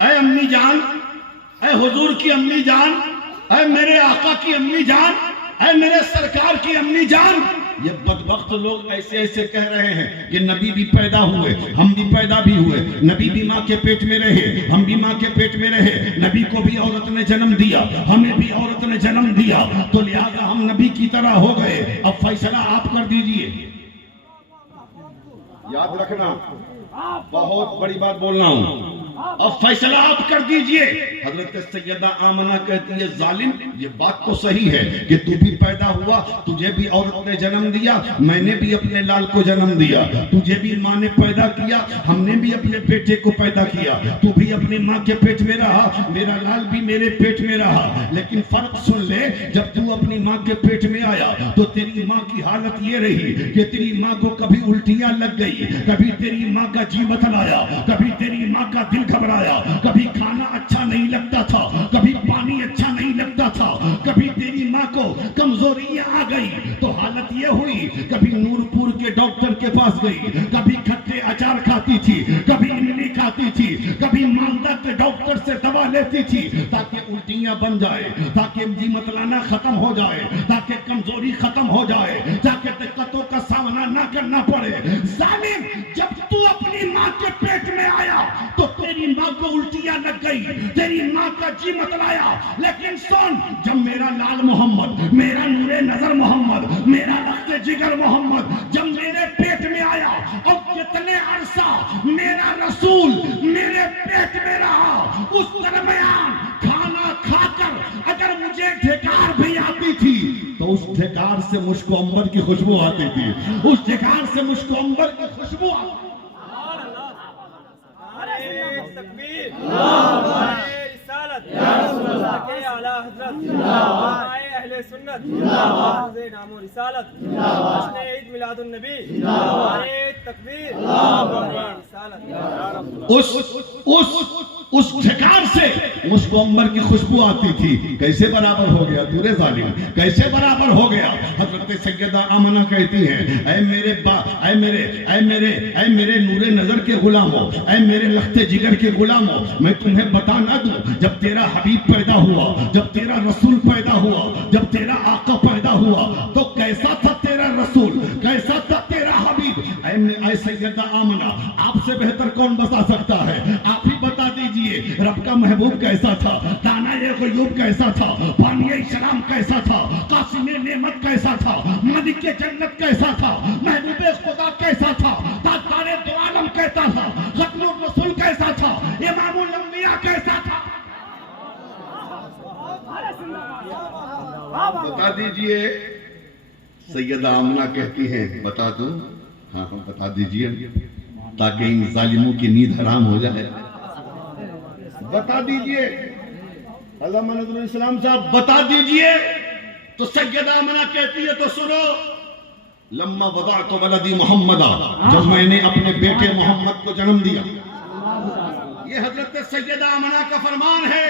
اے امی جان، اے حضور کی امی جان، اے میرے آقا کی امی جان، اے میرے سرکار کی امی جان۔ یہ بدبخت لوگ ایسے ایسے کہہ رہے ہیں کہ نبی بھی پیدا ہوئے، ہم بھی پیدا بھی ہوئے، نبی بھی ماں کے پیٹ میں رہے، ہم بھی ماں کے پیٹ میں رہے، نبی کو بھی عورت نے جنم دیا، ہمیں بھی عورت نے جنم دیا، تو لہذا ہم نبی کی طرح ہو گئے، اب فیصلہ آپ کر دیجئے۔ یاد رکھنا، بہت بڑی بات بولنا ہوں، اب فیصلہ آپ کر دیجئے۔ حضرت سیدہ آمنہ کہتی ہے، ظالم یہ بات تو صحیح ہے کہ تو بھی پیدا ہوا، تجھے بھی عورت نے جنم دیا، میں نے بھی اپنے لال کو جنم دیا، تجھے بھی ماں نے پیدا کیا، ہم نے بھی اپنے بیٹے کو پیدا کیا، تو بھی اپنی ماں کے پیٹ میں رہا، میرا لال بھی میرے پیٹ میں رہا، لیکن فرق سن لے، جب تو اپنی ماں کے پیٹ میں آیا تو تیری ماں کی حالت یہ رہی کہ تیری ماں کو کبھی الٹیاں لگ گئی، کبھی تیری ماں کا جی بتلایا، کبھی تیری ماں کا دل گھبرایا، کبھی کھانا اچھا نہیں لگتا تھا، کبھی پانی اچھا نہیں لگتا تھا، کبھی تیری ماں کو کمزوریاں آ گئی تو حالت یہ ہوئی، کبھی نورپور کے ڈاکٹر کے پاس گئی، کبھی کھٹے اچار کھاتی تھی، کبھی املی کھاتی تھی، کبھی ماندہ کے ڈاکٹر سے دوا لیتی تھی تاکہ الٹیاں بن جائے، تاکہ جی متلانا ختم ہو جائے، تاکہ کمزوری ختم ہو جائے، تاکہ دقتوں کا سامنا نہ کرنا پڑے۔ ظالم، جب تو اپنی ماں کے پیٹ میں آیا تو تیری ماں کو الٹیاں لگ گئی، تیری ماں کا جی متلایا، لیکن سن، جب میرا لال محمد، میرا نور نظر محمد، میرا رخت جگر محمد جب میرے پیٹ میں آیا اور کتنے عرصہ میرا رسول میرے پیٹ میں رہا، اس درمیان کھانا کھا کر اگر مجھے ڈھکار بھی آتی تھی تو اس ڈھکار سے مشک و عنبر کی خوشبو آتی تھی، اس ڈھکار سے مشک و عنبر کی خوشبو آتی تھی۔ تکبیر، نعرہ رسالت، کے اعلی حضرت، اہل سنت، حافظ نام و رسالت، جشن عید میلاد النبی، نعرہ تکبیر، نعرہ رسالت۔ اس ڈھکار سے مشک و عنبر کی خوشبو آتی تھی۔ کیسے برابر ہو گیا دور ظالم، کیسے برابر ہو گیا؟ حضرت سیدہ آمنہ کہتی ہیں اے میرے نور نظر کے غلاموں، اے میرے لخت جگر کے غلاموں، میں تمہیں بتا نہ دوں جب تیرا حبیب پیدا ہوا، جب تیرا رسول پیدا ہوا، جب تیرا آقا پیدا ہوا تو کیسا تھا تیرا رسول، کیسا تھا تیرا حبیب؟ اے سیدہ آمنہ، آپ سے بہتر کون بتا سکتا ہے؟ آپ ہی بتا دیجئے رب کا محبوب کیسا تھا، دانائے غیوب کیسا تھا، بانی اسلام کیسا تھا، قاسم نعمت کیسا تھا، ملک جنت کیسا تھا، محبوب خدا کیسا تھا، تاجدار دو عالم کیسا تھا، ختم الرسول کیسا تھا، امام الانبیاء کیسا تھا؟ بتا دیجئے۔ سیدہ آمنہ کہتی ہیں بتا دوں؟ ہاں بتا دیجئے تاکہ ان ظالموں کی نیند حرام ہو جائے۔ بتا دیجئے علامہ نظر الاسلام صاحب، بتا دیجئے۔ تو سیدہ آمنہ کہتی ہے تو سنو، لما وضعت ولدی محمدا، جب میں نے اپنے بیٹے محمد کو جنم دیا۔ یہ حضرت سیدہ آمنہ کا فرمان ہے،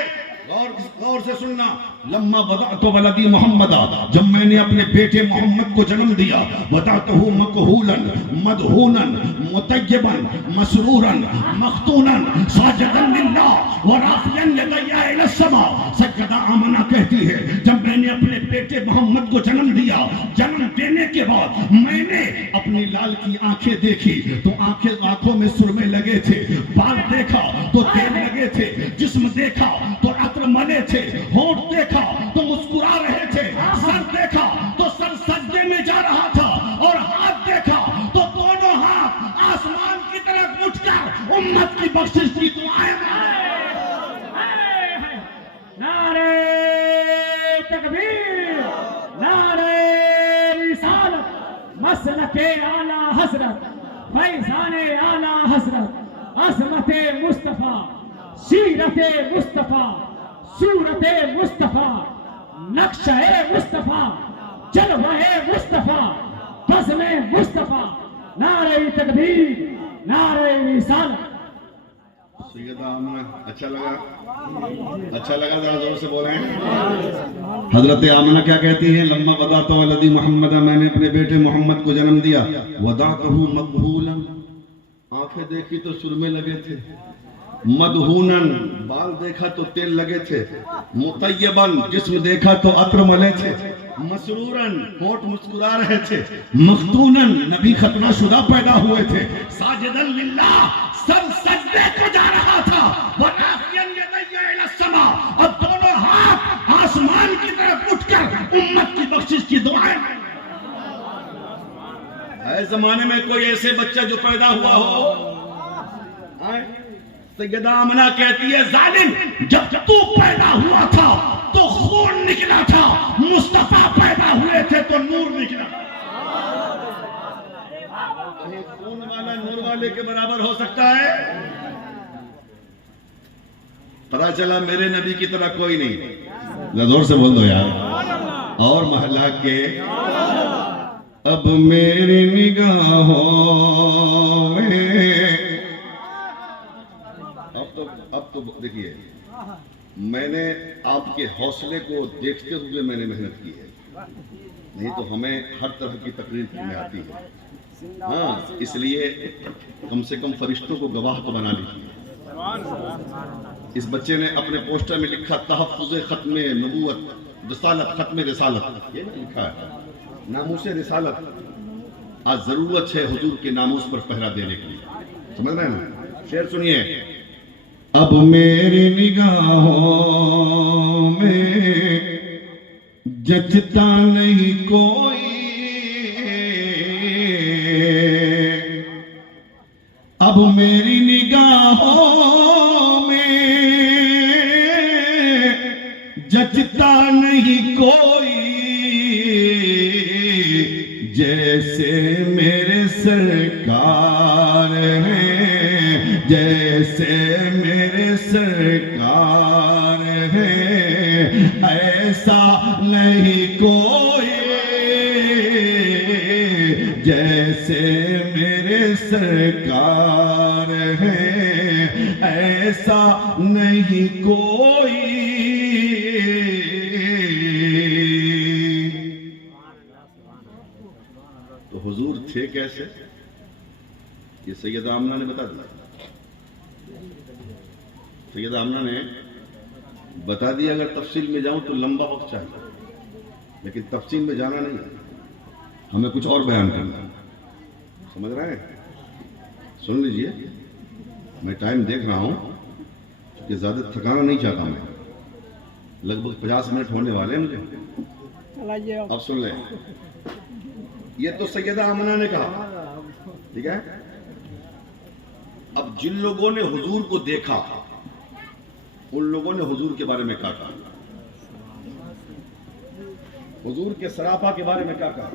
غور سے سننا۔ لما وضعت ولدی محمدا، جب میں نے اپنے بیٹے محمد کو جنم دیا، وضعتہ مکہولا مدہونا مطیبا مسرورا مختونا ساجدا للہ ورافعا یدی الی السماء۔ سیدہ آمنہ کہتی ہے جب میں نے اپنے بیٹے محمد کو جنم دیا، جنم دینے کے بعد میں نے اپنی لال کی آنکھیں دیکھی تو آنکھوں میں سرمے لگے تھے، بال دیکھا تو تیل لگے تھے، جسم دیکھا تو عطر ملے تھے، ہونٹ دیکھا تو مسکرا رہے تھے، سر دیکھا تو سر سجدے میں جا رہا تھا، اور ہاتھ دیکھا تو دونوں ہاتھ آسمان کی طرف اٹھ کر امت کی بخشش کی دعائیں نعرہ تکبیر، نعرہ رسالت، مسلک اعلی حضرت، فیضان اعلی حضرت، عظمت مصطفیٰ، سیرت مصطفیٰ، صورت مصطفیٰ، نقشہ مصطفیٰ، جلوہ مصطفیٰ، بزم مصطفیٰ، نعرہ تکبیر، نعرہ رسالت۔ سیدہ آمنہ اچھا لگا؟ اچھا لگا؟ ذرا زور سے بولیں۔ حضرت آمنہ کیا کہتی ہیں؟ لما وضعت ولدی محمد، میں نے اپنے بیٹے محمد کو جنم دیا، وضعتہ مقبولا، آنکھیں دیکھی تو سرمے لگے تھے، مدہونن، بال دیکھا تو تیل لگے تھے، مطیبن، جسم دیکھا تو عطر ملے تھے، مسرورن، ہونٹ مسکرا رہے تھے، مختونن، نبی ختنہ شدہ پیدا ہوئے تھے، ساجدن للہ، سر سجدے کو جا رہا تھا، ورافعا یدی الی السماء، اور دونوں ہاتھ آسمان کی طرف اٹھ کر امت کی بخشش کی دعائیں۔ اے زمانے میں کوئی ایسے بچہ جو پیدا ہوا ہو؟ سیدہ آمنہ کہتی ہے ظالم، جب تو پیدا ہوا تھا تو خون نکلا تھا، مصطفیٰ پیدا ہوئے تھے تو نور نکلا۔ خون والا نور والے کے برابر ہو سکتا ہے؟ پتا چلا میرے نبی کی طرح کوئی نہیں۔ زور سے بول دو یار۔ اور محلہ کے اب میری نگاہوں میں، اب تو دیکھیے، میں نے آپ کے حوصلے کو دیکھتے ہوئے میں نے محنت کی ہے، نہیں تو ہمیں ہر طرح کی تقریر کرنے آتی ہے۔ ہاں، اس لیے کم سے کم فرشتوں کو گواہ تو بنا لیجیے۔ اس بچے نے اپنے پوسٹر میں لکھا تحفظ ختم نبوت، رسالت، ختم رسالت، یہ لکھا ہے، ناموس رسالت۔ آج ضرورت ہے حضور کے ناموس پر پہرا دینے کے لیے، سمجھ رہے ہیں نا؟ شعر سنیے۔ اب میری نگاہوں میں جچتا نہیں کوئی، اب میری نگاہوں میں جچتا نہیں کوئی، جیسے میرے سرکار ہیں، جیسے میرے سرکار ہیں، ایسا نہیں کوئی، جیسے میرے سرکار ہیں ایسا نہیں کوئی۔ تو حضور تھے کیسے؟ یہ سیدہ آمنہ نے بتا دیا، سیدہ آمنہ نے بتا دیا۔ اگر تفصیل میں جاؤں تو لمبا وقت چاہیے، لیکن تفصیل میں جانا نہیں ہے، ہمیں کچھ اور بیان کرنا ہے، سمجھ رہے ہیں؟ سن لیجئے، میں ٹائم دیکھ رہا ہوں کہ زیادہ تھکانا نہیں چاہتا میں، لگ بھگ 50 منٹ ہونے والے ہیں مجھے، اب سن لیں۔ یہ تو سیدہ آمنہ نے کہا، ٹھیک ہے؟ اب جن لوگوں نے حضور کو دیکھا ان لوگوں نے حضور کے بارے میں کیا کہا، حضور کے سراپا کے بارے میں کیا کہا؟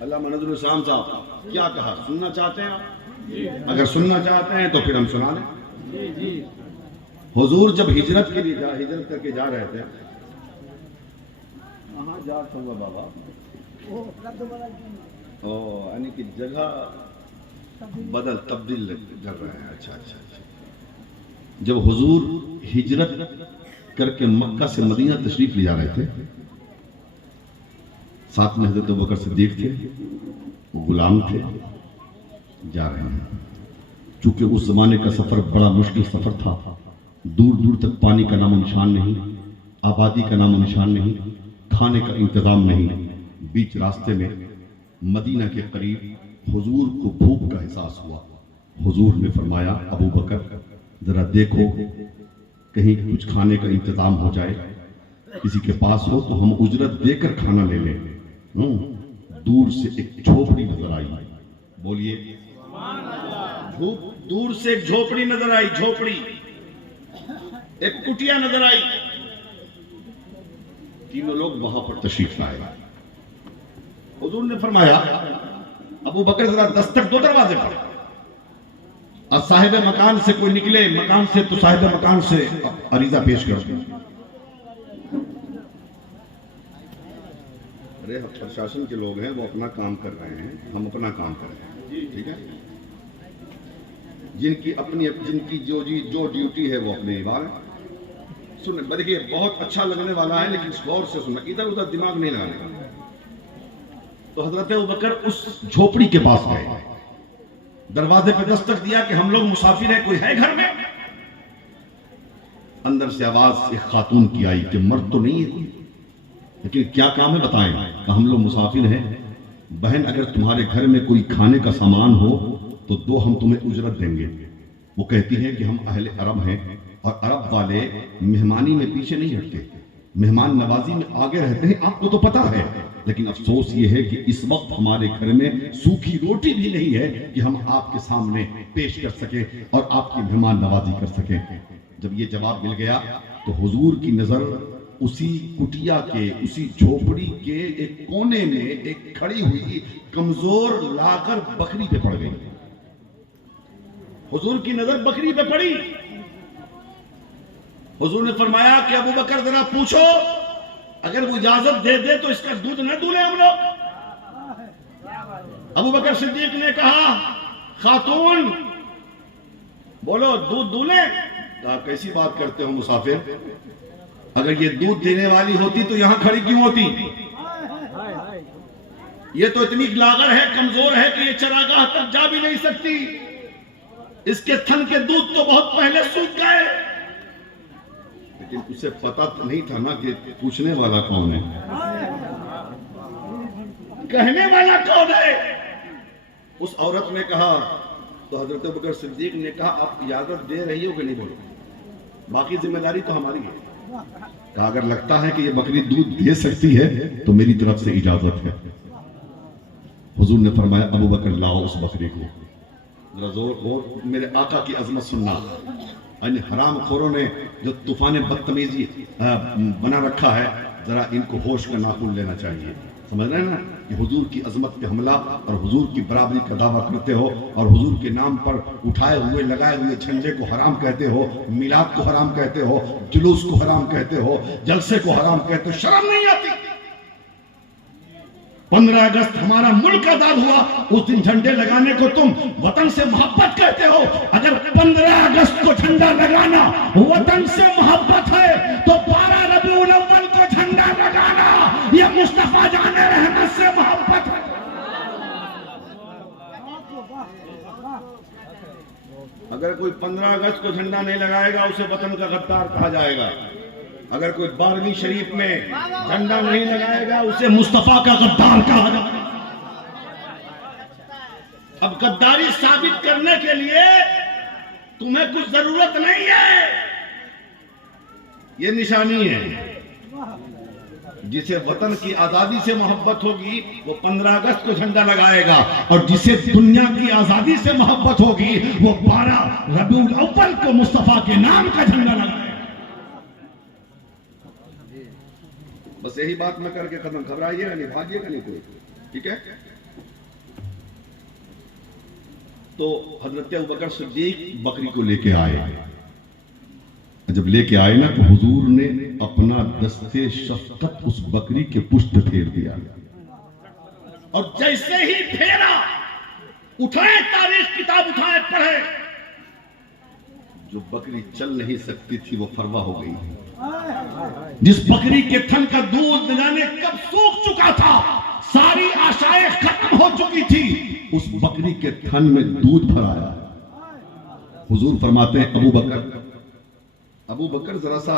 علامہ نذر الاسلام صاحب کیا کہا؟ سننا چاہتے ہیں آپ؟ اگر سننا چاہتے ہیں تو پھر ہم سنا لیں۔ حضور جب ہجرت کے لیے ہجرت کر کے جا رہے تھے، کہاں جا ہوا بابا؟ یعنی کہ جگہ تبدیل کر رہے ہیں، اچھا اچھا اچھا۔ جب حضور ہجرت کر کے مکہ سے مدینہ تشریف لے جا رہے تھے، ساتھ میں حضرت ابوبکر صدیق تھے، وہ غلام تھے، جا رہے ہیں۔ چونکہ اس زمانے کا سفر بڑا مشکل سفر تھا، دور دور تک پانی کا نام و نشان نہیں، آبادی کا نام و نشان نہیں، کھانے کا انتظام نہیں۔ بیچ راستے میں مدینہ کے قریب حضور کو بھوک کا احساس ہوا۔ حضور نے فرمایا ابوبکر ذرا دیکھو کہیں کچھ کھانے کا انتظام ہو جائے، کسی کے پاس ہو تو ہم اجرت دے کر کھانا لے لیں۔ دور سے ایک جھوپڑی نظر آئی، بولیے دور سے ایک جھوپڑی نظر آئی، جھوپڑی، ایک کٹیا نظر آئی۔ تینوں لوگ وہاں پر تشریف لائے۔ حضور نے فرمایا ابوبکر ذرا دستک دو دروازے پر، اور صاحب مکان سے کوئی نکلے مکان سے تو صاحب مکان سے عریضہ پیش کر دیں۔ ارے پرشاسن کے لوگ ہیں، وہ اپنا کام کر رہے ہیں، ہم اپنا کام کر رہے ہیں، ٹھیک ہے؟ جن کی جو ڈیوٹی ہے وہ اپنے نبھا رہے ہیں۔ سنیں، دیکھیے بہت اچھا لگنے والا ہے لیکن غور سے سننا، ادھر ادھر دماغ نہیں لگانے کا۔ تو حضرت ابوبکر اس جھوپڑی کے پاس گئے، دروازے پہ دستک دیا کہ ہم لوگ مسافر ہیں، کوئی ہے گھر میں؟ اندر سے آواز ایک خاتون کی آئی کہ مرد تو نہیں ہے کوئی، لیکن کیا کام ہے بتائیں؟ کہ ہم لوگ مسافر ہیں بہن، اگر تمہارے گھر میں کوئی کھانے کا سامان ہو تو دو، ہم تمہیں اجرت دیں گے۔ وہ کہتی ہیں کہ ہم اہل عرب ہیں، اور عرب والے مہمانی میں پیچھے نہیں ہٹتے، مہمان نوازی میں آگے رہتے ہیں، آپ کو تو پتا ہے۔ لیکن افسوس یہ ہے کہ اس وقت ہمارے گھر میں سوکھی روٹی بھی نہیں ہے کہ ہم آپ کے سامنے پیش کر سکیں اور آپ کی مہمان نوازی کر سکیں۔ جب یہ جواب مل گیا تو حضور کی نظر اسی کٹیا کے، اسی جھوپڑی کے ایک کونے میں ایک کھڑی ہوئی کمزور لاغر بکری پہ پڑ گئی۔ حضور کی نظر بکری پہ پڑی۔ حضور نے فرمایا کہ ابوبکر ذرا پوچھو، اگر وہ اجازت دے دے تو اس کا دودھ نہ دولیں ہم لوگ؟ ابوبکر صدیق نے کہا خاتون بولو دودھ دولیں؟ کہا کیسی بات کرتے ہو مسافر، اگر یہ دودھ دینے والی ہوتی تو یہاں کھڑی کیوں ہوتی؟ یہ تو اتنی لاغر ہے، کمزور ہے کہ یہ چراگاہ تک جا بھی نہیں سکتی، اس کے تھن کے دودھ تو بہت پہلے سوکھ گئے۔ لیکن اسے پتا تو نہیں تھا نا کہ پوچھنے والا کون ہے، کہنے والا کون ہے؟ اس عورت نے کہا تو حضرت ابوبکر صدیق نے کہا آپ اجازت دے رہی ہو کہ نہیں؟ بولو باقی ذمہ داری تو ہماری ہے۔ کہا اگر لگتا ہے کہ یہ بکری دودھ دے سکتی ہے تو میری طرف سے اجازت ہے۔ حضور نے فرمایا ابوبکر لاؤ اس بکری کو۔ ذرا زور میرے آقا کی عظمت سننا، یعنی حرام خوروں نے جو طوفان بدتمیزی بنا رکھا ہے، ذرا ان کو ہوش کا ناخن لینا چاہیے۔ سمجھ رہے ہیں نا کہ حضور کی عظمت پہ حملہ اور حضور کی برابری کا دعویٰ کرتے ہو اور حضور کے نام پر اٹھائے ہوئے لگائے ہوئے جھنڈے کو حرام کہتے ہو، میلاد کو حرام کہتے ہو، جلوس کو حرام کہتے ہو، جلسے کو حرام کہتے ہو، شرم نہیں آتی؟ 15 اگست ہمارا ملک آزاد ہوا، اس دن جھنڈے لگانے کو تم وطن سے محبت کہتے ہو۔ اگر 15 اگست کو جھنڈا لگانا وطن سے محبت ہے تو 12 ربیع الاول کو جھنڈا لگانا یہ مصطفیٰ جان رحمت سے محبت ہے۔ اگر کوئی 15 اگست کو جھنڈا نہیں لگائے گا اسے وطن کا غدار کہا جائے گا، اگر کوئی 12ویں شریف میں جھنڈا نہیں لگائے گا اسے مصطفیٰ کا غدار کہا جائے گا۔ اب غداری ثابت کرنے کے لیے تمہیں کچھ ضرورت نہیں ہے، یہ نشانی ہے۔ جسے وطن کی آزادی سے محبت ہوگی وہ 15 اگست کو جھنڈا لگائے گا، اور جسے دنیا کی آزادی سے محبت ہوگی وہ 12 ربیع الاول کو مصطفیٰ کے نام کا جھنڈا لگائے گا۔ بس یہی بات میں کر کے ختم، گھبرائیے گا نہیں، بھاگیے گا نہیں کوئی، ٹھیک ہے؟ تو حضرت ابوبکر صدیق بکری کو لے کے آئے، جب لے کے آئے نا تو حضور نے اپنا دستے شفقت اس بکری کے پشت پہ پھیر دیا، اور جیسے ہی پھیرا اٹھائے تاریخ کتاب اٹھائے پڑھے، جو بکری چل نہیں سکتی تھی وہ فروا ہو گئی۔ جس بکری کے تھن کا دودھ نہ جانے کب سوکھ چکا تھا، ساری آشائیں ختم ہو چکی تھی، اس بکری کے تھن میں دودھ بھرایا۔ حضور فرماتے ہیں ابو بکر ذرا سا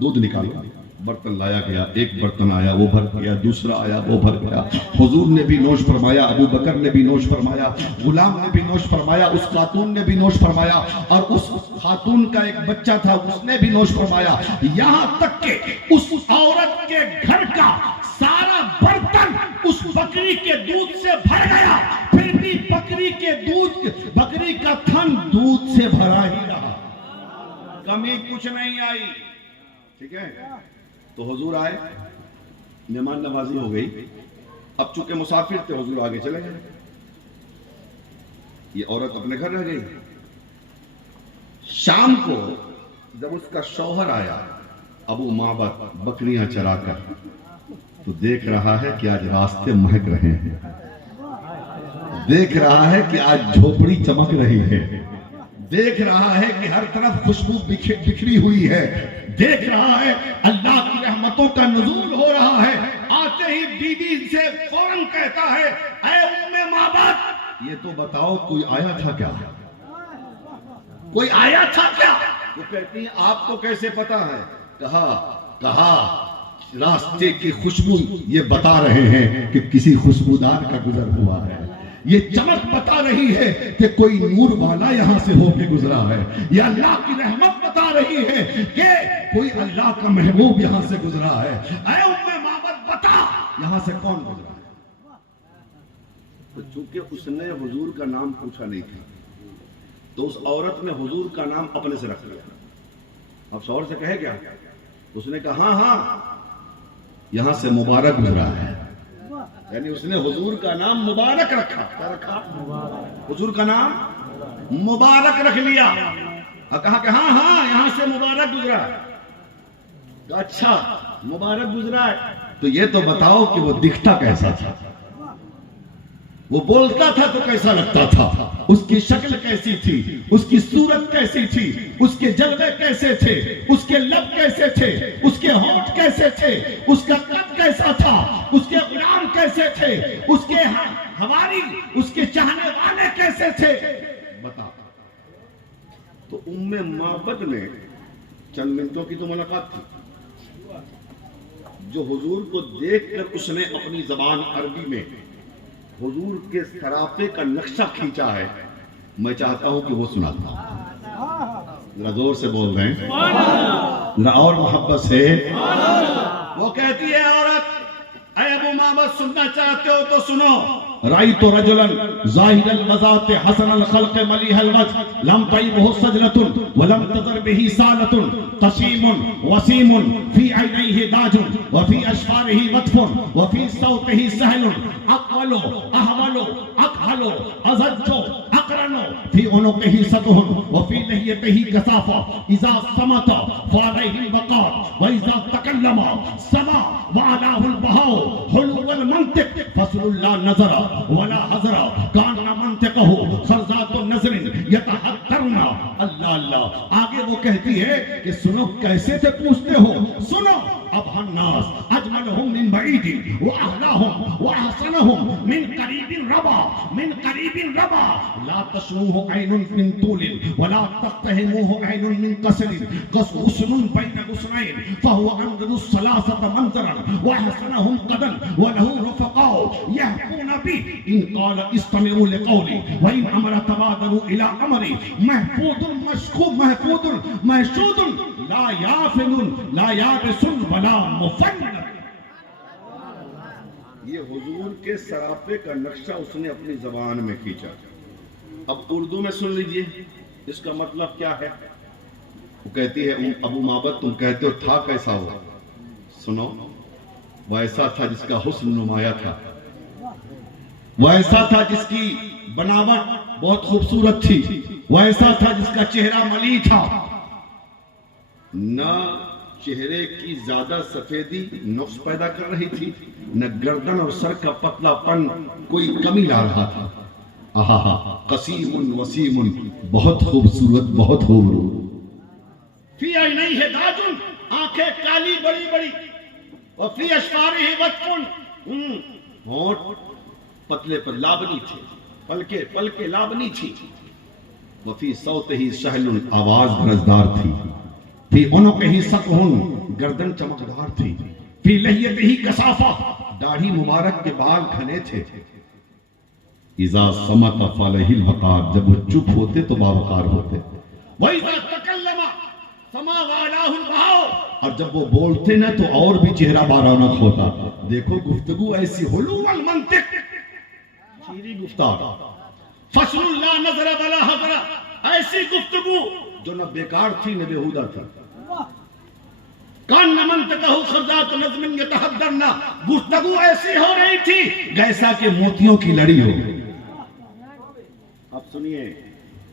دودھ نکالو۔ برتن لایا گیا، ایک برتن آیا وہ بھر گیا، دوسرا آیا وہ بھر گیا۔ حضور نے بھی نوش فرمایا، ابو بکر نے بھی نوش فرمایا، غلام نے بھی نوش فرمایا، اس خاتون نے بھی نوش فرمایا، اور اس خاتون کا ایک بچہ تھا اس نے بھی نوش فرمایا، یہاں تک کہ اس عورت کے گھر کا سارا برتن اس بکری کے دودھ سے بھر گیا، پھر بھی بکری کا تھن دودھ سے بھرا ہی رہا، کمی کچھ نہیں آئی۔ ٹھیک ہے؟ تو حضور آئے، مہمان نوازی ہو گئی، اب چونکہ مسافر تھے حضور آگے چلے گئے، یہ عورت اپنے گھر رہ گئی۔ شام کو جب اس کا شوہر آیا ابو معبد بکریاں چرا کر، تو دیکھ رہا ہے کہ آج راستے مہک رہے ہیں، دیکھ رہا ہے کہ آج جھوپڑی چمک رہی ہے، دیکھ رہا ہے کہ ہر طرف خوشبو بکھری ہوئی ہے، دیکھ رہا ہے اللہ کی رحمتوں کا نزول ہو رہا ہے۔ آتے ہی بی بی سے فوراً کہتا ہے، اے ام معبد یہ تو بتاؤ کوئی آیا تھا کیا؟ کوئی آیا تھا کیا؟ وہ کہتی ہیں آپ کو کیسے پتا ہے؟ کہا راستے کی خوشبو یہ بتا رہے ہیں کہ کسی خوشبودار کا گزر ہوا ہے، یہ چمک بتا رہی ہے کہ کوئی نور والا یہاں سے ہو کے گزرا ہے، یہ اللہ کی رحمت بتا رہی ہے کہ کوئی اللہ کا محبوب یہاں سے گزرا ہے۔ اے ام معبد بتا یہاں سے کون گزرا ہے؟ تو چونکہ اس نے حضور کا نام پوچھا نہیں تھا تو اس عورت نے حضور کا نام اپنے سے رکھ لیا۔ اب شوہر سے کہے کیا؟ اس نے کہا ہاں یہاں سے مبارک گزرا ہے، یعنی اس نے حضور کا نام مبارک رکھا۔ کیا رکھا؟ حضور کا نام مبارک رکھ لیا، اور کہا کہ ہاں یہاں سے مبارک گزرا ہے۔ اچھا مبارک گزرا ہے تو یہ تو بتاؤ کہ وہ دکھتا کیسا تھا، وہ بولتا تھا تو کیسا لگتا تھا، اس کی شکل کیسی تھی، اس کی صورت کیسی تھی، اس کے جلوے کیسے تھے، اس کے لب کیسے تھے، اس کے ہونٹ کیسے تھے، اس کا قد کیسا تھا، اس کے غلام کیسے تھے، اس کے حواری، اس کے چاہنے والے کیسے تھے، بتا۔ تو ام معبد نے چند منٹوں کی تو ملاقات تھی، جو حضور کو دیکھ کر اس نے اپنی زبان عربی میں حضور کے سراپے کا نقشہ کھینچا ہے، میں چاہتا ہوں کہ وہ سناتا ہوں۔ ذرا زور سے بول رہے ہیں، ذرا اور محبت سے۔ وہ کہتی ہے عورت، اے ابو معبد سننا چاہتے ہو تو سنو، رأيت رجلا ظاهر المزات حسن الخلق مليح الوجه لم طيبه سجلة ولم تضر به سالة قسيم وسيم في عينيه داج وفي أشفاره وطف وفي صوته سهل أقول أهول أكهل أزج أقرن في عنقه سطه وفي لحيته كثافة إذا صمت فعليه البقاء وإذا تكلم سما وعلاه البهاء حلو المنطق فصل لا نظر ولا حضر كان منطقه خرزات النظر يتحقرن اللہ اللہ. آگے وہ کہتی ہے کہ سنو کیسے سے پوچھتے ہو, سنو اب الناس اجملهم من بعید واحلاهم واحسنهم من قریب ربا من قریب ربا لا تشنوه عین من طول ولا تقتهموه عین من قصر غصن بین غصنین فهو انظر الثلاثه منظرا واحسنهم قدا وله رفقاء يحكون به ان قال استمعوا لقولي وان امر تبادروا الى امري محفوظ مشکوک محفوظ محشود لا یافن لا یابس ولا مفند. یہ حضور کے سراپے کا نقشہ اس نے اپنی زبان میں کھینچا. اب اردو میں سن لیجئے اس کا مطلب کیا ہے. وہ کہتی ہے ابو معبد تم کہتے ہو تھا کیسا ہوا, سنو وہ ایسا تھا جس کا حسن نمایاں تھا, وہ ایسا تھا جس کی بناوٹ بہت خوبصورت تھی, وہ ایسا تھا جس کا چہرہ ملی تھا, نہ چہرے کی زیادہ سفیدی نقص پیدا کر رہی تھی, نہ گردن اور سر کا پتلا پن کوئی کمی لا رہا تھا. آہا قسیم وسیم, بہت خوبصورت بہت خوبصورت. فی عینیہ داج, آنکھیں کالی بڑی بڑی, وفی اشفارہ وطف, ہونٹ پتلے پر لابنی تھے, پلکے پلکے لابنی تھی, وفی صوتہ سہل, آواز رزدار تھی, فی عنقہ سقہ, گردن چمکدار تھی, فی لحیتہ کثافہ, داڑھی مبارک کے بال گھنے تھے, اذا صمت فعلیہ الوقار, جب وہ چپ ہوتے تو باوقار ہوتے, وَإِذَا تَكَلَّمَ سَمَا وَعَلَاهُ الْبَهَاءُ, اور جب وہ بولتے نا تو اور بھی چہرہ بارونق ہوتا. دیکھو گفتگو ایسی حلو المنطق, شیریں گفتار, فصل لا نظر ولا حضر, ایسی گفتگو جو نہ بیکار تھی نہ بیہودہ تھی. کان منطقہ خرزات نظم یتحدرن, گفتگو ایسی ہو رہی تھی جیسا کہ موتیوں کی لڑی ہو. اب سنیے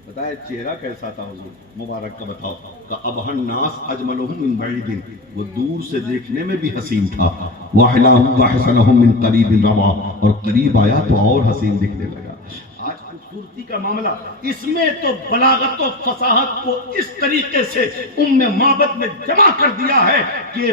بتائے چہرہ کیسا تھا حضور مبارک کا, بتاؤ. اب الناس اجملهم من بعید, وہ دور سے دیکھنے میں بھی حسین تھا, واحلاهم واحسنهم من قریب روا, اور قریب آیا تو اور حسین دکھنے لگا. آج خوبصورتی کا معاملہ, اس میں تو بلاغت و فصاحت کو اس طریقے سے معبد نے جمع کر دیا ہے کہ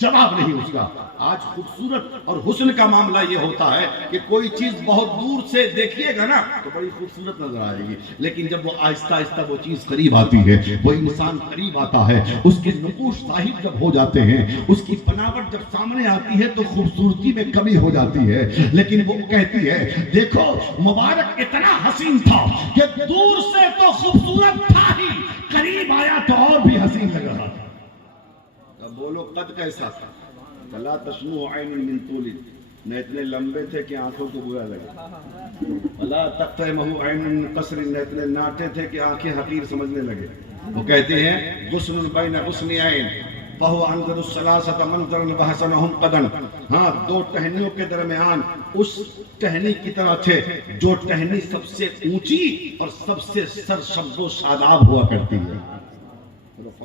جواب نہیں اس کا. آج خوبصورت اور حسن کا معاملہ یہ ہوتا ہے کہ کوئی چیز بہت دور سے دیکھیے گا نا تو بڑی خوبصورت نظر آئے گی, لیکن جب وہ آہستہ آہستہ وہ چیز قریب آتی ہے, وہ انسان قریب آتا ہے, اس کے نقوش صاحب جب ہو جاتے ہیں, اس کی بناوٹ جب سامنے آتی ہے تو خوبصورتی میں کمی ہو جاتی ہے. لیکن وہ کہتی ہے دیکھو مبارک اتنا حسین تھا کہ دور سے تو خوبصورت تھا ہی, قریب آیا تو اور بھی حسین لگ رہا تھا. اب بولو قد کیسا تھا. لا تشنو عین من طول, نہ اتنے لمبے تھے کہ آنکھوں کو برا لگے, ولا تقتحمہ عین من قصر, نہ اتنے ناٹے تھے کہ آنکھیں حقیر سمجھنے لگے. وہ کہتے ہیں غصن بین غصنین فہو انظر الثلاثۃ منظرا وحسنہم قدا, ہاں دو ٹہنیوں کے درمیان اس ٹہنی کی طرح تھے جو ٹہنی سب سے اونچی اور سب سے سرسبز و شاداب ہوا کرتی ہے.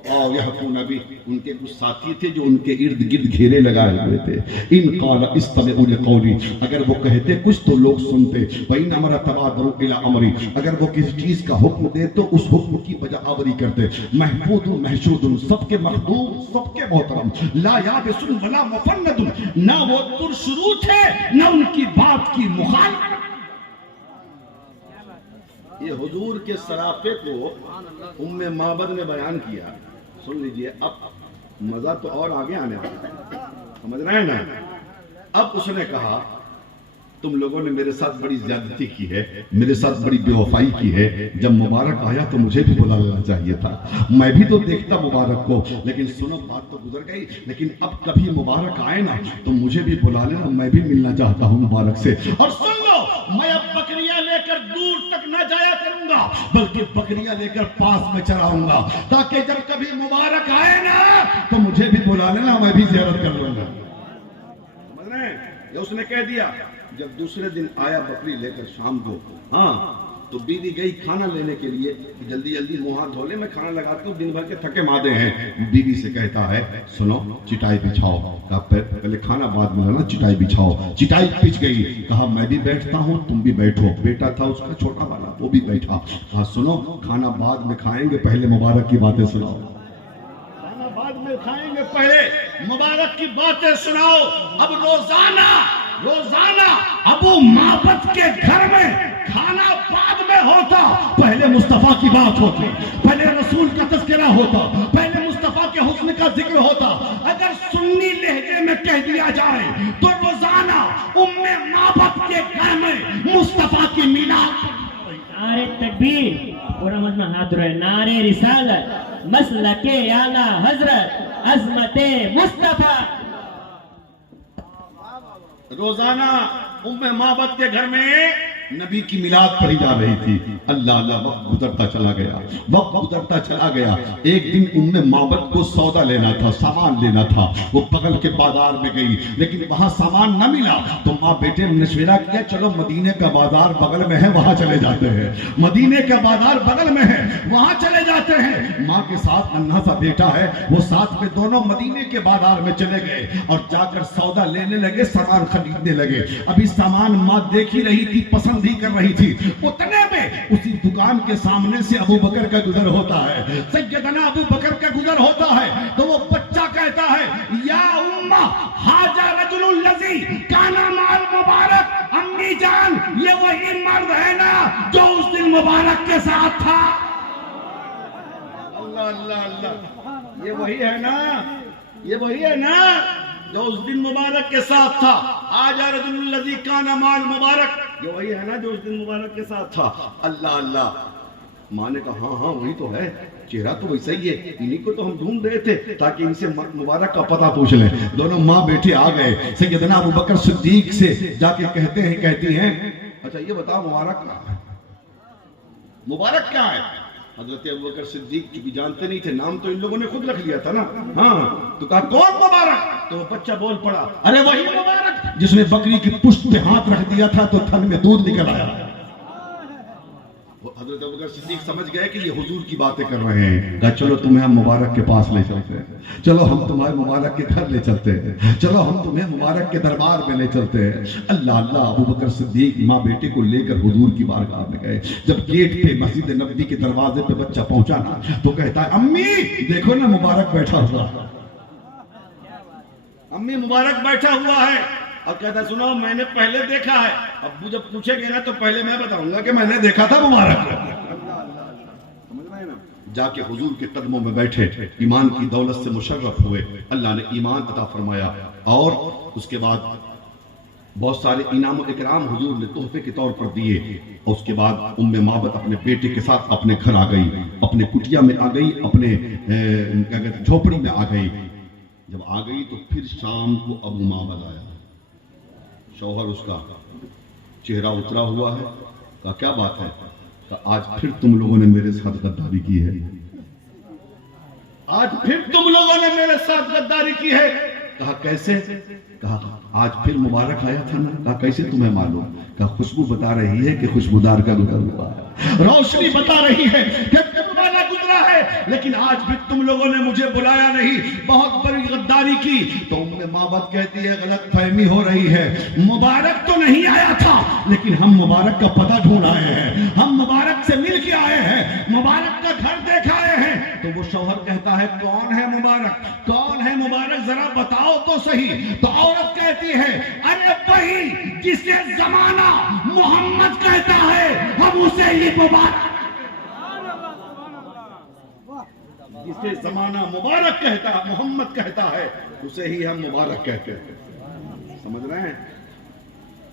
ان کے کچھ ساتھی تھے جو ان کے ارد گرد گھیرے لگائے ہوئے تھے. ان قال استمعوا لقولی, اگر وہ کہتے کچھ تو لوگ سنتے. وان امر تبادروا الى امری, اگر وہ کسی چیز کا حکم دے تو اس حکم کی بجا آوری کرتے. محفوظ محشود, سب کے محبوب سب کے محترم. لا یابس ولا مفند, نہ وہ ترشرو تھے نہ ان کی بات کی مخالفت. یہ حضور کے سراپے کو معبد نے بیان کیا. سن لیجئے, اب مزہ تو اور آگے آنے والا ہے, سمجھ رہے ہیں نا. اب اس نے کہا تم لوگوں نے میرے ساتھ بڑی زیادتی کی ہے, میرے ساتھ بڑی بے وفائی کی ہے. جب مبارک آیا تو مجھے بھی بلا لینا چاہیے تھا, میں بھی تو دیکھتا مبارک کو. لیکن سنو بات تو گزر گئی, لیکن اب کبھی مبارک آئے نا تو مجھے بھی بلا لینا, میں بھی ملنا چاہتا ہوں مبارک سے. اور سن لو میں اب بکریاں لے کر دور تک نہ جایا کروں گا بلکہ بکریاں لے کر پاس میں چراؤں گا تاکہ جب کبھی مبارک آئے نا تو مجھے بھی بلا لینا میں بھی زیارت کر لوں گا سمجھ رہے ہیں یہ اس نے کہہ دیا جب دوسرے دن آیا بکری لے کر شام کو ہاں تو بیوی گئی کھانا لینے کے لیے جلدی جلدی منہ ہاتھ دھو لے میں کھانا لگاتی ہوں دن بھر کے تھکے مادے ہیں بیوی سے کہتا ہے سنو چٹائی بچھاؤ کہا پہلے کھانا بعد میں لانا چٹائی بچھاؤ چٹائی بچھ گئی کہا میں بھی بیٹھتا ہوں تم بھی بیٹھو بیٹا تھا اس کا چھوٹا والا وہ بھی بیٹھا کہا سنو کھانا بعد میں کھائیں گے پہلے مبارک کی باتیں سناؤ کھانا بعد میں کھائیں گے پہلے مبارک کی باتیں سناؤ اب روزانہ ابو معبد کے گھر میں کھانا بعد میں ہوتا پہلے مصطفیٰ کی بات ہوتی پہلے رسول کا تذکرہ ہوتا پہلے مصطفیٰ کے حسن کا ذکر ہوتا اگر سنی لہجے میں کہہ دیا جائے تو روزانہ ام معبد کے گھر میں مصطفیٰ کی میلاد نعرہ تکبیر پورا مجمع ہاتھ رہے نعرہ رسالت مسلک اعلیٰ حضرت عظمت مصطفیٰ روزانہ ام معبد کے گھر میں نبی کی میلاد پڑھی جا رہی تھی اللہ اللہ وقت گزرتا چلا گیا ایک دن ام معبد کو سودا لینا تھا سامان لینا تھا وہ بغل کے بازار میں گئی لیکن وہاں سامان نہ ملا تو ماں بیٹے نے مشورہ کیا چلو مدینے کا بازار بغل میں ہے وہاں چلے جاتے ہیں مدینے کا بازار بغل میں ہے وہاں چلے جاتے ہیں ماں کے ساتھ ننھا سا بیٹا ہے وہ ساتھ میں دونوں مدینے کے بازار میں چلے گئے اور جا کر سودا لینے لگے سامان خریدنے لگے ابھی سامان ماں دیکھ ہی رہی تھی پسند ہی کر رہی تھی اتنے میں اسی دکان کے سامنے سے ابو بکر کا گزر ہوتا ہے سیدنا ابو بکر کا گزر ہوتا ہے تو وہ بچہ کہتا ہے یا امہ حاجہ رجل الذی کانا مال مبارک امی جان یہ وہی مرد ہے نا جو اس دن مبارک کے ساتھ تھا اللہ اللہ اللہ یہ وہی ہے نا جو اس دن مبارک کے ساتھ تھا آج رجل الذی کان مال مبارک یہ وہی ہے نا جو اس دن مبارک کے ساتھ تھا اللہ اللہ ماں نے کہا ہاں وہی تو ہے چہرہ تو ویسا ہی ہے انہی کو تو ہم ڈھونڈ رہے تھے تاکہ ان سے مبارک کا پتہ پوچھ لیں دونوں ماں بیٹے آ گئے سیدنا ابو بکر صدیق سے جا کے کہتی ہیں اچھا یہ بتاؤ مبارک کیا ہے حضرت ابوبکر صدیق کی بھی جانتے نہیں تھے نام تو ان لوگوں نے خود رکھ لیا تھا نا ہاں تو کہا کون مبارک تو وہ بچہ بول پڑا ارے وہی مبارک جس نے بکری کی پشت پہ ہاتھ رکھ دیا تھا تو تھن میں دودھ نکل آیا حضرت ابوبکر صدیق سمجھ گئے کہ یہ حضور کی باتیں کر رہے ہیں کہا چلو تمہیں ہم مبارک کے پاس لے چلتے ہیں چلو ہم تمہیں مبارک کے گھر لے چلتے ہیں چلو ہم تمہیں مبارک کے دربار میں لے چلتے ہیں اللہ اللہ ابوبکر صدیق ماں بیٹے کو لے کر حضور کی بارگاہ میں گئے جب گیٹ پہ مسجد نبوی کے دروازے پہ بچہ پہنچا نا تو کہتا ہے امی دیکھو نا مبارک بیٹھا ہوا امی مبارک بیٹھا ہوا ہے اور کہتا سنو میں نے پہلے دیکھا ہے ابو جب پوچھے گے نا تو پہلے میں بتاؤں گا کہ میں نے دیکھا تھا مبارک جا کے حضور کے قدموں میں بیٹھے ایمان کی دولت سے مشرف ہوئے اللہ نے ایمان عطا فرمایا اور اس کے بعد بہت سارے انعام و اکرام حضور نے تحفے کے طور پر دیے اور اس کے بعد ام معبد اپنے بیٹے کے ساتھ اپنے گھر آ گئی اپنے کٹیا میں آ گئی اپنے جھوپڑی میں آ گئی جب آ گئی تو پھر شام کو ابو معبد آیا شوہر اس کا چہرہ اترا ہوا ہے کہا کیا بات ہے کہا آج پھر تم لوگوں نے میرے ساتھ غداری کی ہے آج پھر تم لوگوں نے میرے ساتھ غداری کی ہے کہا کیسے کہا آج پھر مبارک آیا تھا نا کہا کیسے تمہیں معلوم کہا خوشبو بتا رہی ہے کہ خوشبودار کا گزر ہوا ہے روشنی بتا رہی ہے کہ تمہارا گزرا ہے لیکن آج بھی تم لوگوں نے مجھے بلایا نہیں بہت بڑی غداری کی تو ام معبد کہتی ہے غلط فہمی ہو رہی ہے مبارک تو نہیں آیا تھا لیکن ہم مبارک کا پتہ ڈھونڈ آئے ہیں ہم مبارک سے مل کے آئے ہیں مبارک کا گھر دیکھ آئے ہیں تو وہ شوہر کہتا ہے کون ہے مبارک ذرا بتاؤ تو صحیح تو عورت کہتی ہے ارے وہی جسے زمانہ محمد کہتا ہے ہم اسے ہی مبارک جسے زمانہ مبارک کہتا ہے محمد کہتا ہے اسے ہی ہم مبارک کہتے ہیں سمجھ رہے ہیں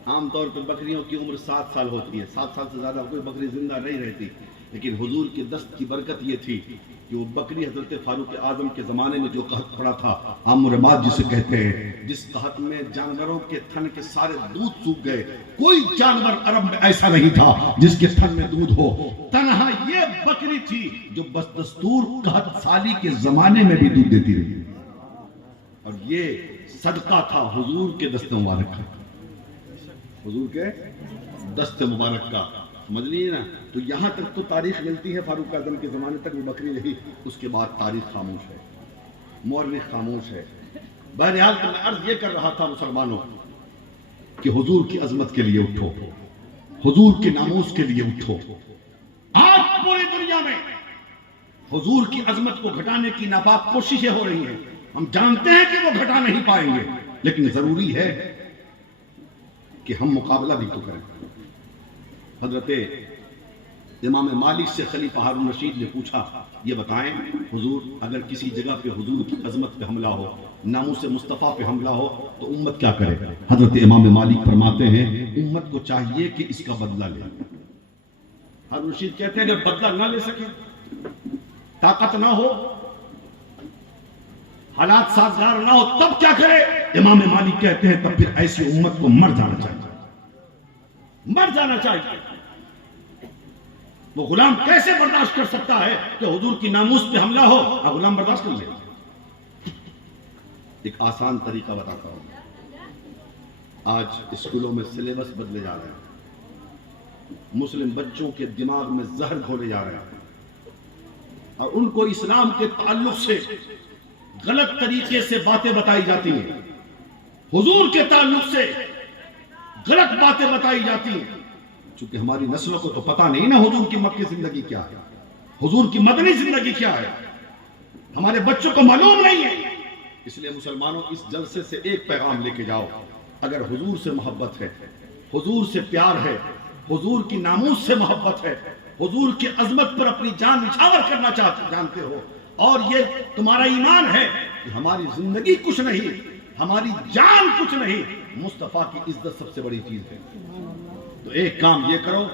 عام طور پر بکریوں کی عمر 7 سال ہوتی ہے 7 سال سے زیادہ کوئی بکری زندہ نہیں رہتی لیکن حضور کے دست کی برکت یہ تھی کہ وہ بکری حضرت فاروق اعظم کے زمانے میں جو قحط پڑا تھا، عام رماد جسے کہتے ہیں، جس قحط میں جانوروں کے تھن کے سارے دودھ سوکھ گئے، کوئی جانور عرب میں ایسا نہیں تھا جس کے تھن میں دودھ ہو، تنہا یہ بکری تھی جو بس دستور قحط سالی کے زمانے میں بھی دودھ دیتی رہی، اور یہ صدقہ تھا حضور کے دست مبارک کا، حضور کے دست مبارک کا، سمجھ لیجیے نا۔ تو یہاں تک تو تاریخ ملتی ہے، فاروق اعظم کے زمانے تک وہ بکری رہی، اس کے بعد تاریخ خاموش ہے، مورخ خاموش ہے۔ بہرحال تو میں عرض یہ کر رہا تھا مسلمانوں کہ حضور کی عظمت کے لیے اٹھو، حضور کے ناموس کے لیے اٹھو۔ آج پوری دنیا میں حضور کی عظمت کو گھٹانے کی ناپاک کوششیں ہو رہی ہیں، ہم جانتے ہیں کہ وہ گھٹا نہیں پائیں گے، لیکن ضروری ہے کہ ہم مقابلہ بھی تو کریں۔ حضرت امام مالک سے خلیفہ ہارون رشید نے پوچھا، یہ بتائیں حضور اگر کسی جگہ پہ حضور کی عظمت پہ حملہ ہو، ناموس مصطفیٰ پہ حملہ ہو تو امت کیا کرے؟ حضرت امام مالک فرماتے ہیں امت کو چاہیے کہ اس کا بدلہ لے۔ ہارون رشید کہتے ہیں اگر بدلہ نہ لے سکے، طاقت نہ ہو، حالات سازگار نہ ہو، تب کیا کرے؟ امام مالک کہتے ہیں تب پھر ایسی امت کو مر جانا چاہیے، مر جانا چاہیے۔ وہ غلام کیسے برداشت کر سکتا ہے کہ حضور کی ناموس پہ حملہ ہو؟ غلام برداشت کر لے۔ ایک آسان طریقہ بتاتا ہوں۔ آج اسکولوں میں سلیبس بدلے جا رہے ہیں، مسلم بچوں کے دماغ میں زہر گھولے جا رہے ہیں، اور ان کو اسلام کے تعلق سے غلط طریقے سے باتیں بتائی جاتی ہیں، حضور کے تعلق سے غلط باتیں بتائی جاتی ہیں۔ چونکہ ہماری نسلوں کو تو پتہ نہیں نا حضور کی مکی زندگی کیا ہے، حضور کی مدنی زندگی کیا ہے، ہمارے بچوں کو معلوم نہیں ہے۔ اس لیے مسلمانوں اس جلسے سے ایک پیغام لے کے جاؤ، اگر حضور سے محبت ہے، حضور سے پیار ہے، حضور کی ناموس سے محبت ہے، حضور کی عظمت پر اپنی جان نچھاور کرنا جانتے ہو، اور یہ تمہارا ایمان ہے کہ ہماری زندگی کچھ نہیں، ہماری جان کچھ نہیں، مصطفیٰ کی عزت سب سے بڑی چیز ہے، تو ایک کام یہ کرو،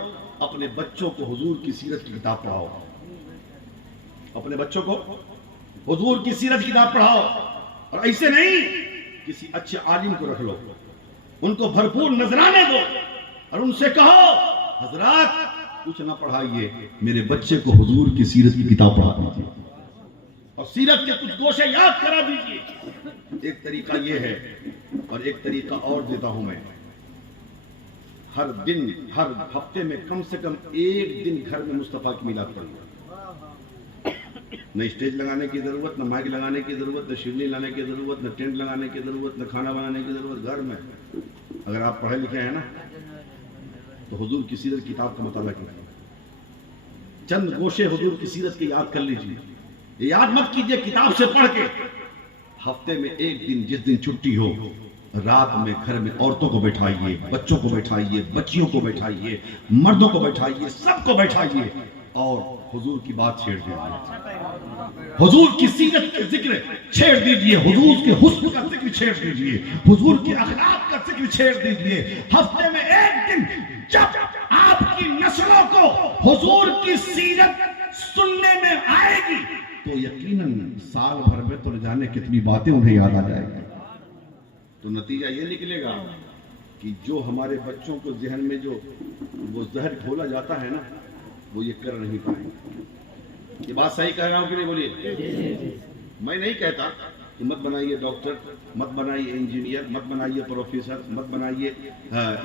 اپنے بچوں کو حضور کی سیرت کی کتاب پڑھاؤ، اپنے بچوں کو حضور کی سیرت کی کتاب پڑھاؤ، اور ایسے نہیں، کسی اچھے عالم کو رکھ لو، ان کو بھرپور نذرانے دو، اور ان سے کہو حضرات کچھ نہ پڑھائیے، میرے بچے کو حضور کی سیرت کی کتاب پڑھا دیجیے، اور سیرت کے کچھ گوشے یاد کرا دیجیے۔ ایک طریقہ یہ ہے، اور ایک طریقہ اور دیتا ہوں میں، ہر دن، ہر ہفتے میں کم سے کم ایک دن گھر میں مصطفیٰ کی میلاد پڑھیے۔ نہ اسٹیج لگانے کی ضرورت، نہ مائک لگانے کی ضرورت، نہ شیرنی لانے کی ضرورت، نہ ٹینٹ لگانے کی ضرورت، نہ کھانا بنانے کی ضرورت، گھر میں اگر آپ پڑھے لکھے ہیں نا تو حضور کی سیرت کتاب کا مطالعہ کیجیے، چند گوشے حضور کی سیرت کے یاد کر لیجیے، یاد مت کیجیے کتاب سے پڑھ کے، ہفتے میں ایک دن، جس دن چھٹی ہو، رات میں گھر میں عورتوں کو بیٹھائیے، بچوں کو بیٹھائیے، بچیوں کو بیٹھائیے، مردوں کو بیٹھائیے، سب کو بیٹھائیے، اور حضور کی بات چھیڑ دیجیے، حضور کی سیرت کے ذکر چھیڑ دیجیے، حضور کے حسن کا ذکر چھیڑ دیجیے، حضور کے اخلاق کا ذکر چھیڑ دیجیے۔ ہفتے میں ایک دن جب آپ کی نسلوں کو حضور کی سیرت سننے میں آئے گی تو یقیناً سال بھر میں تو جانے کتنی باتیں انہیں یاد آ جائے گی، تو نتیجہ یہ نکلے گا کہ جو ہمارے بچوں کو ذہن میں جو وہ زہر گھولا جاتا ہے نا، وہ یہ کر نہیں پائیں گے۔ یہ بات صحیح کہہ رہا ہوں کہ نہیں؟ بولیے۔ میں نہیں کہتا کہ مت بنائیے ڈاکٹر، مت بنائیے انجینئر، مت بنائیے پروفیسر، مت بنائیے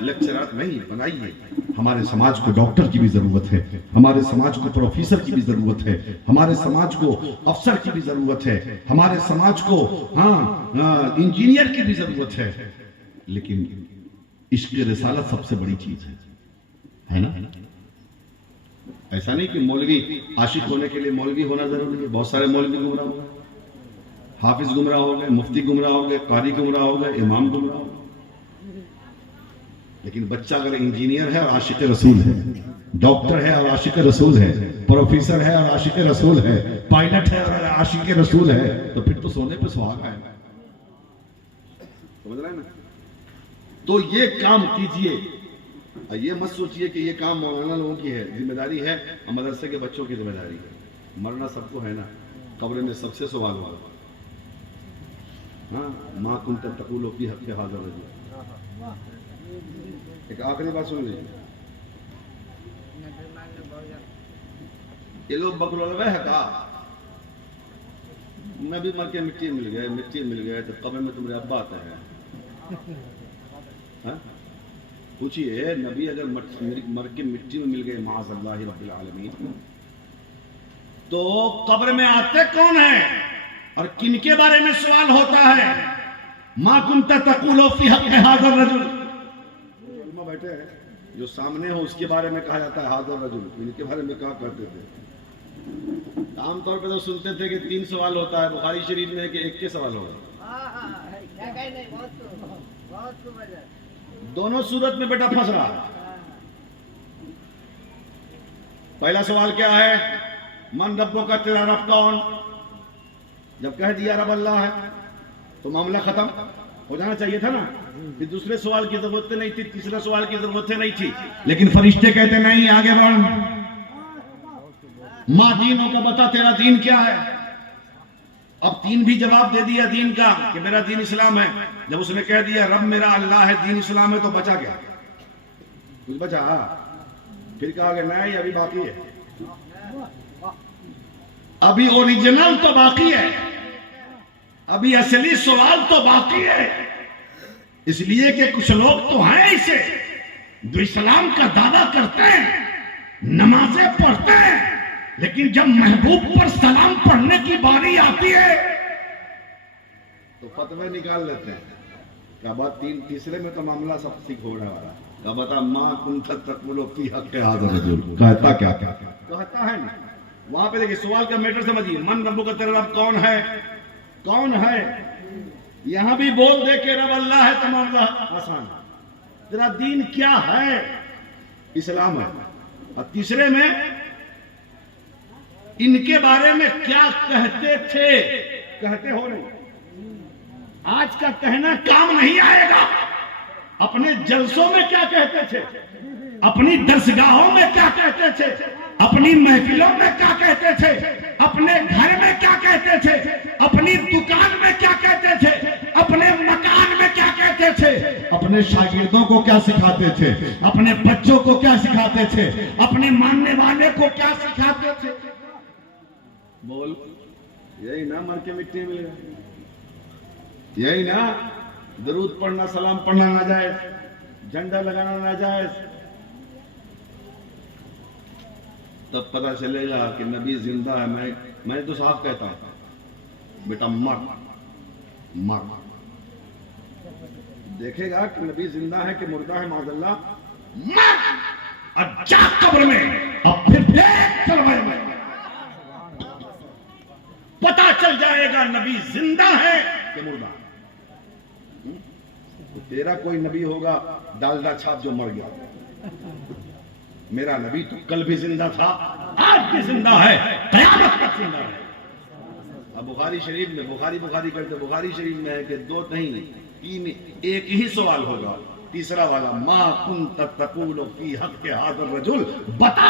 لیکچرر، نہیں بنائیے۔ ہمارے سماج کو ڈاکٹر کی بھی ضرورت ہے، ہمارے سماج کو پروفیسر کی بھی ضرورت ہے، ہمارے سماج کو افسر کی بھی ضرورت ہے، ہمارے سماج کو انجینئر کی بھی ضرورت ہے، لیکن عشق رسالت سب سے بڑی چیز ہے نا؟ ایسا نہیں کہ مولوی عاشق ہونے کے لیے مولوی ہونا ضروری ہے، بہت سارے مولوی گمراہ ہو گئے، حافظ گمراہ ہو گئے، مفتی گمراہ ہو گئے، قاری گمراہ ہو گئے، امام گمراہ ہو گئے، لیکن بچہ اگر انجینئر ہے اور عاشق رسول ہے، ڈاکٹر ہے اور عاشق رسول ہے، پروفیسر ہے اور عاشق رسول ہے، پائلٹ ہے اور عاشق رسول ہے، تو پھر تو سونے پہ سہاگا ہے، سمجھ رہے ہیں نا؟ تو یہ کام کیجئے، یہ مت سوچئے کہ یہ کام مولانا لوگوں کی ہے، ذمہ داری ہے اور مدرسے کے بچوں کی ذمہ داری ہے۔ مرنا سب کو ہے نا, قبر میں سب سے سوال ہوگا. ہاں, ما کنت تقول فی حق ھذا الرجل. ایک آخری بات سن لیجیے, یہ لوگ بکلولوے ہے کہا نبی مر کے مٹی مل گئے تو قبر میں تمہارے ابا آتے ہیں. پوچھئے نبی اگر مر کے مٹی میں مل گئے معاذ اللہ رب العالمین, تو قبر میں آتے کون ہیں اور کن کے بارے میں سوال ہوتا ہے؟ ما کنت تقول فی حق ھذا الرجل. علماء بیٹھے ہیں, جو سامنے ہو اس کے بارے میں کہا جاتا ہے ھذا الرجل, ان کے بارے میں کہا کرتے تھے. عام طور پہ تو سنتے تھے کہ 3 سوال ہوتا ہے, بخاری شریف میں ہے کہ 1 کے سوال ہوگا. دونوں صورت میں بیٹا پھنس رہا ہے. پہلا سوال کیا ہے؟ من ربوں کا, تیرا رب کون؟ جب کہہ دیا رب اللہ ہے تو معاملہ ختم ہو جانا چاہیے تھا نا. پھر دوسرے سوال کی ضرورت نہیں تھی, تیسرے سوال کی ضرورت نہیں تھی, لیکن فرشتے کہتے نہیں, آگے بڑھ, ماں دینوں کا بتا, تیرا دین کیا ہے؟ اب 3 بھی جواب دے دیا دین کا کہ میرا دین اسلام ہے. جب اس نے کہہ دیا رب میرا اللہ ہے, دین اسلام ہے, تو بچا گیا کچھ بچا؟ پھر کہا کہ نہیں ابھی باقی ہے, ابھی اوریجنل تو باقی ہے, ابھی اصلی سوال تو باقی ہے. اس لیے کہ کچھ لوگ تو ہیں ایسے جو اسلام کا دعویٰ کرتے ہیں, نمازیں پڑھتے ہیں, لیکن جب محبوب پر سلام پڑھنے کی باری آتی ہے تو فتوے نکال لیتے ہیں. کیا بات تیسرے میں تو معاملہ سب سکھ ہونے والا. کیا بتا ما کنت تقول فی حق ھذا الرجل, کہتا کیا کہتا ہے نہیں. وہاں پہ دیکھیں سوال کا میٹر سمجھیے, من رب کا, تیرا رب کون ہے؟ کون ہے؟ یہاں بھی بول دے کہ رب اللہ ہے, تمام آسان. تیرا دین کیا ہے؟ اسلام ہے. اور تیسرے میں ان کے بارے میں کیا کہتے تھے؟ کہتے ہو نہیں, آج کا کہنا کام نہیں آئے گا. اپنے جلسوں میں کیا کہتے تھے, اپنی درسگاہوں میں کیا کہتے تھے, اپنی محفلوں میں کیا کہتے تھے, اپنے گھر میں کیا کہتے تھے, اپنی دکان میں کیا کہتے تھے, اپنے مکان میں کیا کہتے تھے, اپنے شاگردوں کو کیا سکھاتے تھے, اپنے بچوں کو کیا سکھاتے تھے, اپنے ماننے والے کو کیا سکھاتے تھے. بول, یہی نا مر کے مٹی مل گئے, یہی نا درود پڑھنا, سلام پڑھنا ناجائز, جھنڈا لگانا ناجائز. تب پتہ چلے گا کہ نبی زندہ ہے. میں تو صاف کہتا ہوں بیٹا, مر دیکھے گا کہ نبی زندہ ہے کہ مردہ ہے, معاذ اللہ, مر اور جا قبر میں, اب پھر دیکھ چلوائے میں پتہ چل جائے گا نبی زندہ ہے کہ مردہ. تیرا کوئی نبی ہوگا ڈالڈا چھاپ جو مر گیا, میرا نبی تو کل بھی زندہ تھا, آج بھی زندہ ہے, قیامت تک زندہ ہے. اب بخاری شریف میں بخاری کرتے, بخاری شریف میں ہے کہ 2 نہیں 3, ایک ہی سوال ہوگا. تیسرا والا, ما کنت تقول فی حق ھذا الرجل, بتا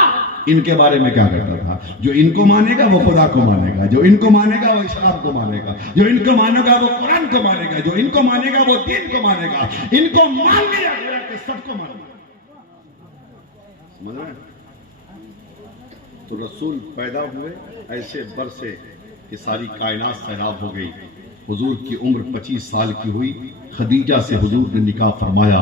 ان کے بارے میں کیا کرتا تھا. جو ان کو مانے گا وہ خدا کو مانے گا, جو ان کو مانے گا وہ اسلام کو مانے گا, جو ان کو مانے گا وہ قرآن کو مانے گا, جو ان کو مانے گا وہ دین کو مانے گا. ان کو مان لیا گیا کہ سب کو مانے گا. سمجھ رہے ہیں؟ تو رسول پیدا ہوئے ایسے برسے کہ ساری کائنات سیراب ہو گئی. حضور کی عمر 25 سال کی ہوئی. خدیجہ سے حضور نے نکاح فرمایا.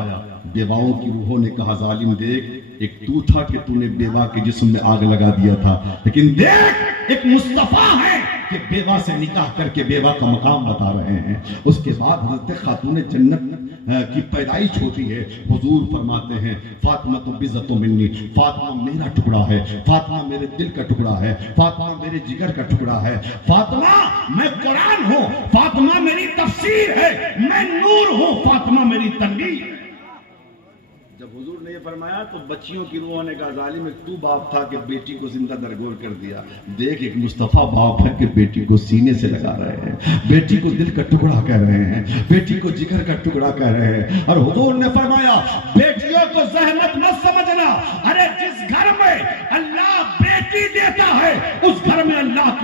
بیواؤں کی روحوں نے کہا ظالم دیکھ, ایک تو تھا کہ تو نے بیوہ کے جسم میں آگ لگا دیا تھا, لیکن دیکھ ایک مصطفیٰ ہے کہ بیوہ سے نکاح کر کے بیوہ کا مقام بتا رہے ہیں. اس کے بعد حضرت خاتون جنت کی پیدائش ہوتی ہے. حضور فرماتے ہیں فاطمہ تو بضعۃ منی, فاطمہ میرا ٹکڑا ہے, فاطمہ میرے دل کا ٹکڑا ہے, فاطمہ میرے جگر کا ٹکڑا ہے, فاطمہ میں قرآن ہوں, فاطمہ میری تفسیر ہے, میں نور ہوں, فاطمہ میری تنویر. جب حضور نے یہ فرمایا تو بچیوں کی روحوں نے کہا ظالم تو باپ تھا کہ بیٹی کو زندہ درگور کر دیا. دیکھ ایک مصطفیٰ باپ ہے کہ بیٹی کو سینے سے لگا رہے ہیں, بیٹی کو دل کا ٹکڑا کہہ رہے ہیں, بیٹی کو جگر کا ٹکڑا کہہ رہے ہیں. اور حضور نے فرمایا بیٹیوں کو زحمت مت سمجھنا, ارے جس گھر میں اللہ بیٹی دیتا ہے اس گھر میں اللہ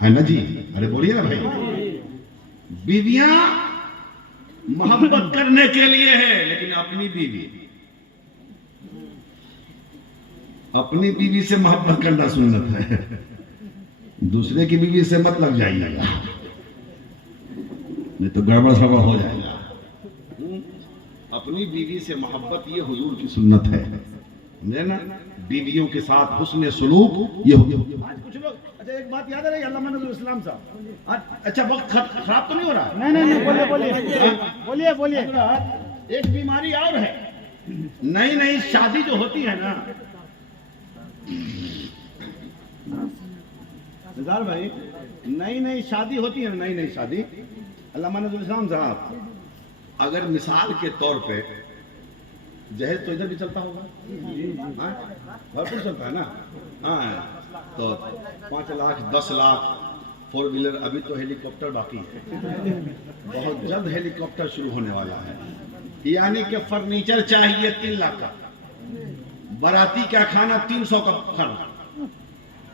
ہے نا جی؟ ارے بولیے نا بھائی. بیویاں محبت کرنے کے لیے ہے، لیکن اپنی بیوی سے محبت کرنا سنت ہے. دوسرے کی بیوی سے مت لگ جائیے گا، نہیں تو گڑبڑ سڑبڑ ہو جائے گا. اپنی بیوی سے محبت یہ حضور کی سنت ہے، سمجھے نا؟ بیویوں کے ساتھ حسن سلوک یہ کچھ لوگ اچھا ایک بات یاد ہے علامہ نظر اسلام صاحب. اچھا وقت خراب تو نہیں ہو رہا؟ نہیں بولیے. ایک بیماری اور ہے، نئی شادی جو ہوتی ہے نا نثار بھائی، نئی شادی ہوتی ہے، نئی شادی. علامہ نظر اسلام صاحب، اگر مثال کے طور پہ جہیز تو ادھر بھی چلتا ہوگا، بھرپور چلتا ہے نا. ہاں تو 5 لاکھ 10 لاکھ 4 ویلر، ابھی تو ہیلی کاپٹر باقی ہے، بہت جلد ہیلی کاپٹر شروع ہونے والا ہے. یعنی کہ فرنیچر چاہیے 3 لاکھ کا، باراتی کا کھانا 300 کا کھانا،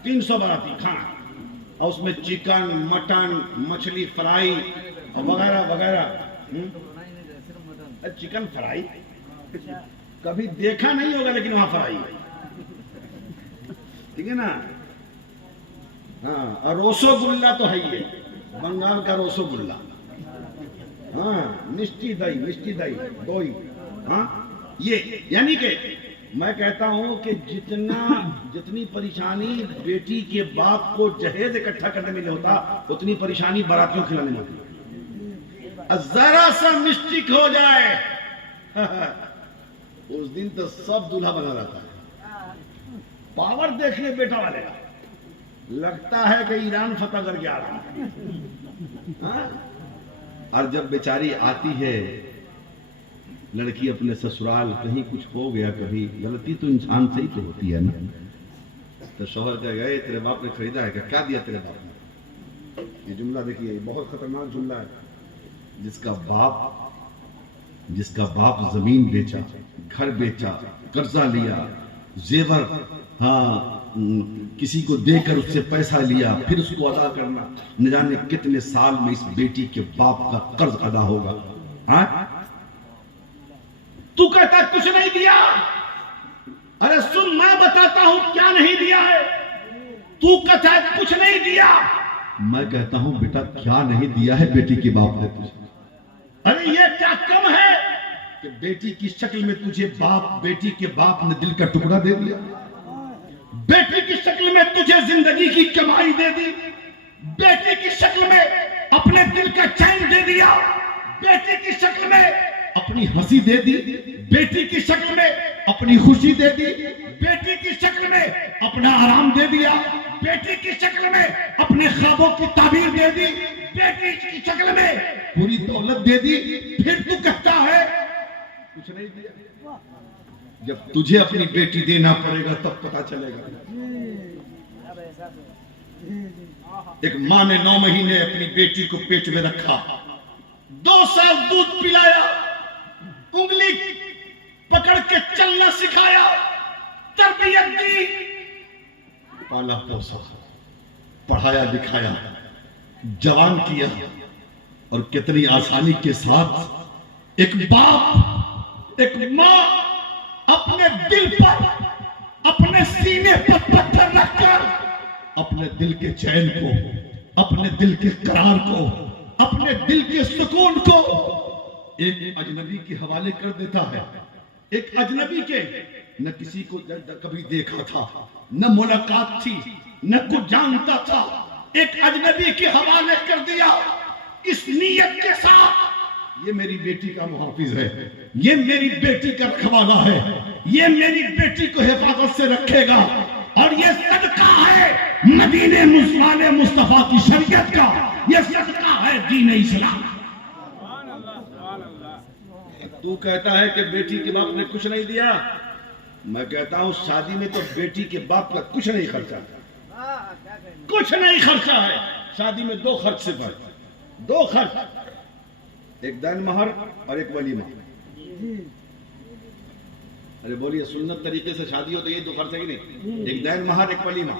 300 باراتی کھانا، اور اس میں چکن مٹن مچھلی فرائی وغیرہ وغیرہ. چکن فرائی کبھی دیکھا نہیں ہوگا، لیکن وہاں فرائی ہے، ٹھیک ہے نا. ہاں اور روسو گلا تو ہے ہی ہے، بنگال کا روسو گلا. ہاں مشٹی دہی دوئی. ہاں یہ یعنی کہ میں کہتا ہوں کہ جتنی پریشانی بیٹی کے باپ کو جہیز اکٹھا کرنے میں نہیں ہوتا، اتنی پریشانی باراتیوں کھلانے میں ہوتی ہے. ذرا سا مسٹیک ہو جائے اس دن تو سب دولہا بنا رہتا ہے. پاور دیکھنے بیٹا والے کا لگتا ہے کہ ایران فتح کر کے آ رہا ہے. اور جب بیچاری آتی ہے لڑکی اپنے سسرال، کہیں کچھ ہو گیا، کبھی غلطی تو انسان سے ہی تو ہوتی ہے نا. تو شوہر کہہ گئے تیرے باپ نے خریدا ہے کیا دیا تیرے باپ نے؟ یہ جملہ دیکھیے، یہ بہت خطرناک جملہ ہے. جس کا باپ زمین بیچا، گھر بیچا، قرضہ لیا، زیور کسی کو دے کر اس سے پیسہ لیا، پھر اس کو ادا کرنا، نہ جانے کتنے سال میں اس بیٹی کے باپ کا قرض ادا ہوگا. تو کہتا کچھ نہیں دیا. ارے سن، میں بتاتا ہوں کیا نہیں دیا ہے. تو کہتا ہے کچھ نہیں دیا، میں کہتا ہوں بیٹا کیا نہیں دیا ہے بیٹی کے باپ نے تجھے. ارے یہ کیا کم ہے کہ بیٹی کی شکل میں تجھے بیٹی کے باپ نے دل کا ٹکڑا دے دیا، بیٹی کی شکل میں تجھے زندگی کی کمائی دے دی، بیٹی کی شکل میں اپنے دل کا چین دے دیا، بیٹی کی شکل میں اپنی ہنسی دے دی، بیٹی کی شکل میں اپنی خوشی دے دی، بیٹی کی شکل میں اپنا آرام دے دیا، بیٹی کی شکل میں اپنے خوابوں کی تعبیر دے دی، بیٹی کی شکل میں پوری دولت دے دی. پھر تو کہتا ہے کچھ نہیں دیا. جب تجھے اپنی بیٹی دینا پڑے گا تب پتا چلے گا. ایک ماں نے 9 مہینے اپنی بیٹی کو پیٹ میں رکھا، 2 سال دودھ پلایا، انگلی پکڑ کے چلنا سکھایا، تربیت دی، پالا پوسا، پڑھایا لکھایا، جوان کیا. اور کتنی آسانی کے ساتھ ایک باپ، ایک ماں اپنے دل پر، اپنے سینے پر پتھر رکھ کر اپنے دل کے چین کو، اپنے دل کے قرار کو، اپنے دل کے سکون کو ایک اجنبی کے حوالے کر دیتا ہے. ایک اجنبی کے نہ کسی کو کبھی دیکھا تھا، نہ ملاقات تھی، نہ کچھ جانتا تھا، ایک اجنبی کے حوالے کر دیا اس نیت کے ساتھ یہ میری بیٹی کا محافظ ہے، یہ میری بیٹی کا رکھوالا ہے، یہ میری بیٹی کو حفاظت سے رکھے گا، اور یہ صدقہ ہے مدینے والے مصطفیٰ کی شریعت کا، یہ صدقہ ہے دین اسلام. تو کہتا ہے کہ بیٹی کے باپ نے کچھ نہیں دیا. میں کہتا ہوں شادی میں تو بیٹی کے باپ کا کچھ نہیں خرچہ، کچھ نہیں خرچہ ہے. شادی میں 2 خرچ صرف ہے، 2 خرچ، ایک دین مہر اور ایک ولیمہ. ارے بولیے، سنت طریقے سے شادی ہو تو یہ 2 خرچ ہے کہ نہیں؟ ایک دین مہر، ایک ولیمہ.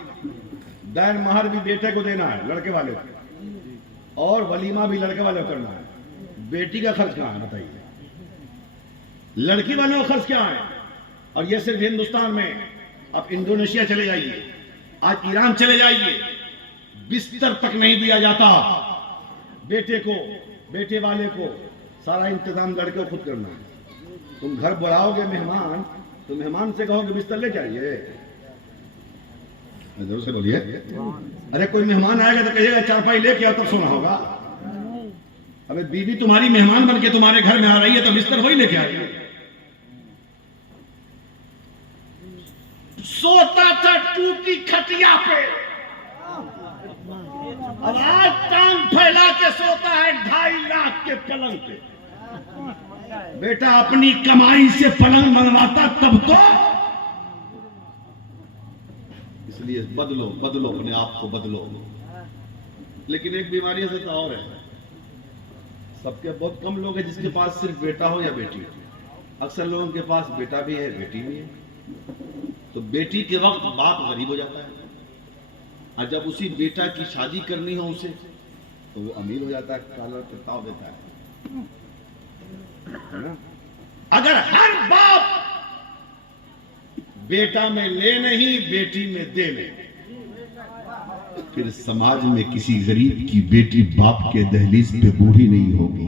دین مہر بھی بیٹے کو دینا ہے، لڑکے والے کو، اور ولیمہ بھی لڑکے والے کو کرنا ہے۔ بیٹی کا خرچ کہاں ہے بتائیے؟ لڑکی والوں کا خرچ کیا ہے؟ اور یہ صرف ہندوستان میں، اب انڈونیشیا چلے جائیے، آج ایران چلے جائیے، بستر تک نہیں دیا جاتا بیٹے کو، بیٹے والے کو سارا انتظام لڑکے کو خود کرنا ہے۔ تم گھر بلاؤ گے مہمان تو مہمان سے کہو کہ بستر لے کے آئیے، ضرور سے بولیے۔ ارے کوئی مہمان آئے گا تو کہے گا چارپائی لے کے آؤ تب سونا ہوگا۔ ابے بیوی تمہاری مہمان بن کے تمہارے گھر میں آ رہی ہے تو بستر وہی لے کے آئیے۔ سوتا تھا ٹوٹی کھٹیا پہ، اب آج ٹانگ پھیلا کے سوتا ہے 2.5 لاکھ کے پلنگ پہ۔ بیٹا اپنی کمائی سے پلنگ بنواتا تب تو۔ اس لیے بدلو بدلو، اپنے آپ کو بدلو۔ لیکن ایک بیماری سے تو اور ہے، سب کے بہت کم لوگ ہیں جس کے پاس صرف بیٹا ہو یا بیٹی ہو۔ اکثر لوگوں کے پاس بیٹا بھی ہے بیٹی بھی ہے، تو بیٹی کے وقت باپ غریب ہو جاتا ہے، اور جب اسی بیٹا کی شادی کرنی ہو اسے تو وہ امیر ہو جاتا ہے، کالر پہ تاؤ دیتا ہے۔ اگر ہر باپ بیٹا میں لے نہیں بیٹی میں دے لے، پھر سماج میں کسی غریب کی بیٹی باپ کے دہلیز پہ بوڑھی نہیں ہوگی۔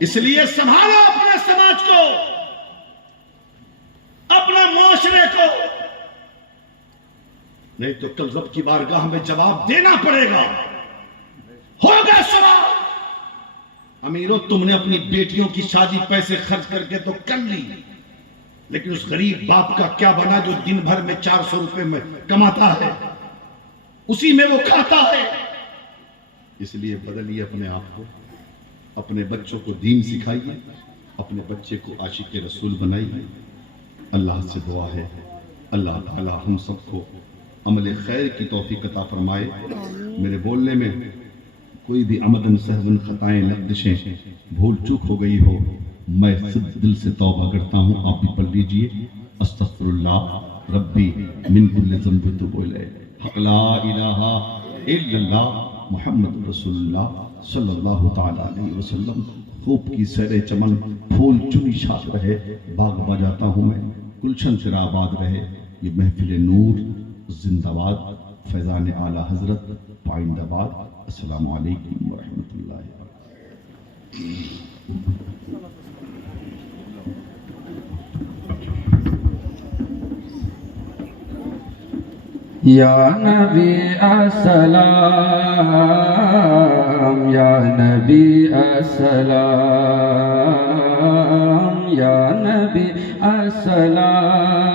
اس لیے سنبھالو اپنے سماج کو، اپنے معاشرے کو، نہیں تو کل رب کی بارگاہ میں جواب دینا پڑے گا۔ ہوگا سوال، امیروں تم نے اپنی بیٹیوں کی شادی پیسے خرچ کر کے تو کر لی، لیکن اس غریب باپ کا کیا بنا جو دن بھر میں 400 روپے میں کماتا ہے، اسی میں وہ کھاتا ہے۔ اس لیے بدلیے اپنے آپ کو، اپنے بچوں کو دین سکھائیے، اپنے بچے کو عاشق رسول بنائیے۔ اللہ سے دعا ہے اللہ تعالی ہم سب کو عمل خیر کی توفیق عطا فرمائے۔ میرے بولنے میں کوئی بھی عمدن سہون خطائیں لغزشیں بھول چوک ہو گئی ہو، میں دل سے توبہ کرتا ہوں، آپ بھی پڑھ لیجئے۔ استغفر اللہ ربی من کل ذنب واتوب الیہ، حق لا الہ الا اللہ محمد رسول اللہ صلی اللہ تعالی علیہ وسلم۔ خوب کی سیر چمن پھول چنی شاد رہے، باغ بجاتا ہوں میں، گلشن تیرا آباد رہے۔ یہ محفل نور زندہ باد، فیضان اعلی حضرت پائند آباد۔ السلام علیکم ورحمۃ اللہ یا نبی السلام، یا نبی السلام، یا نبی السلام،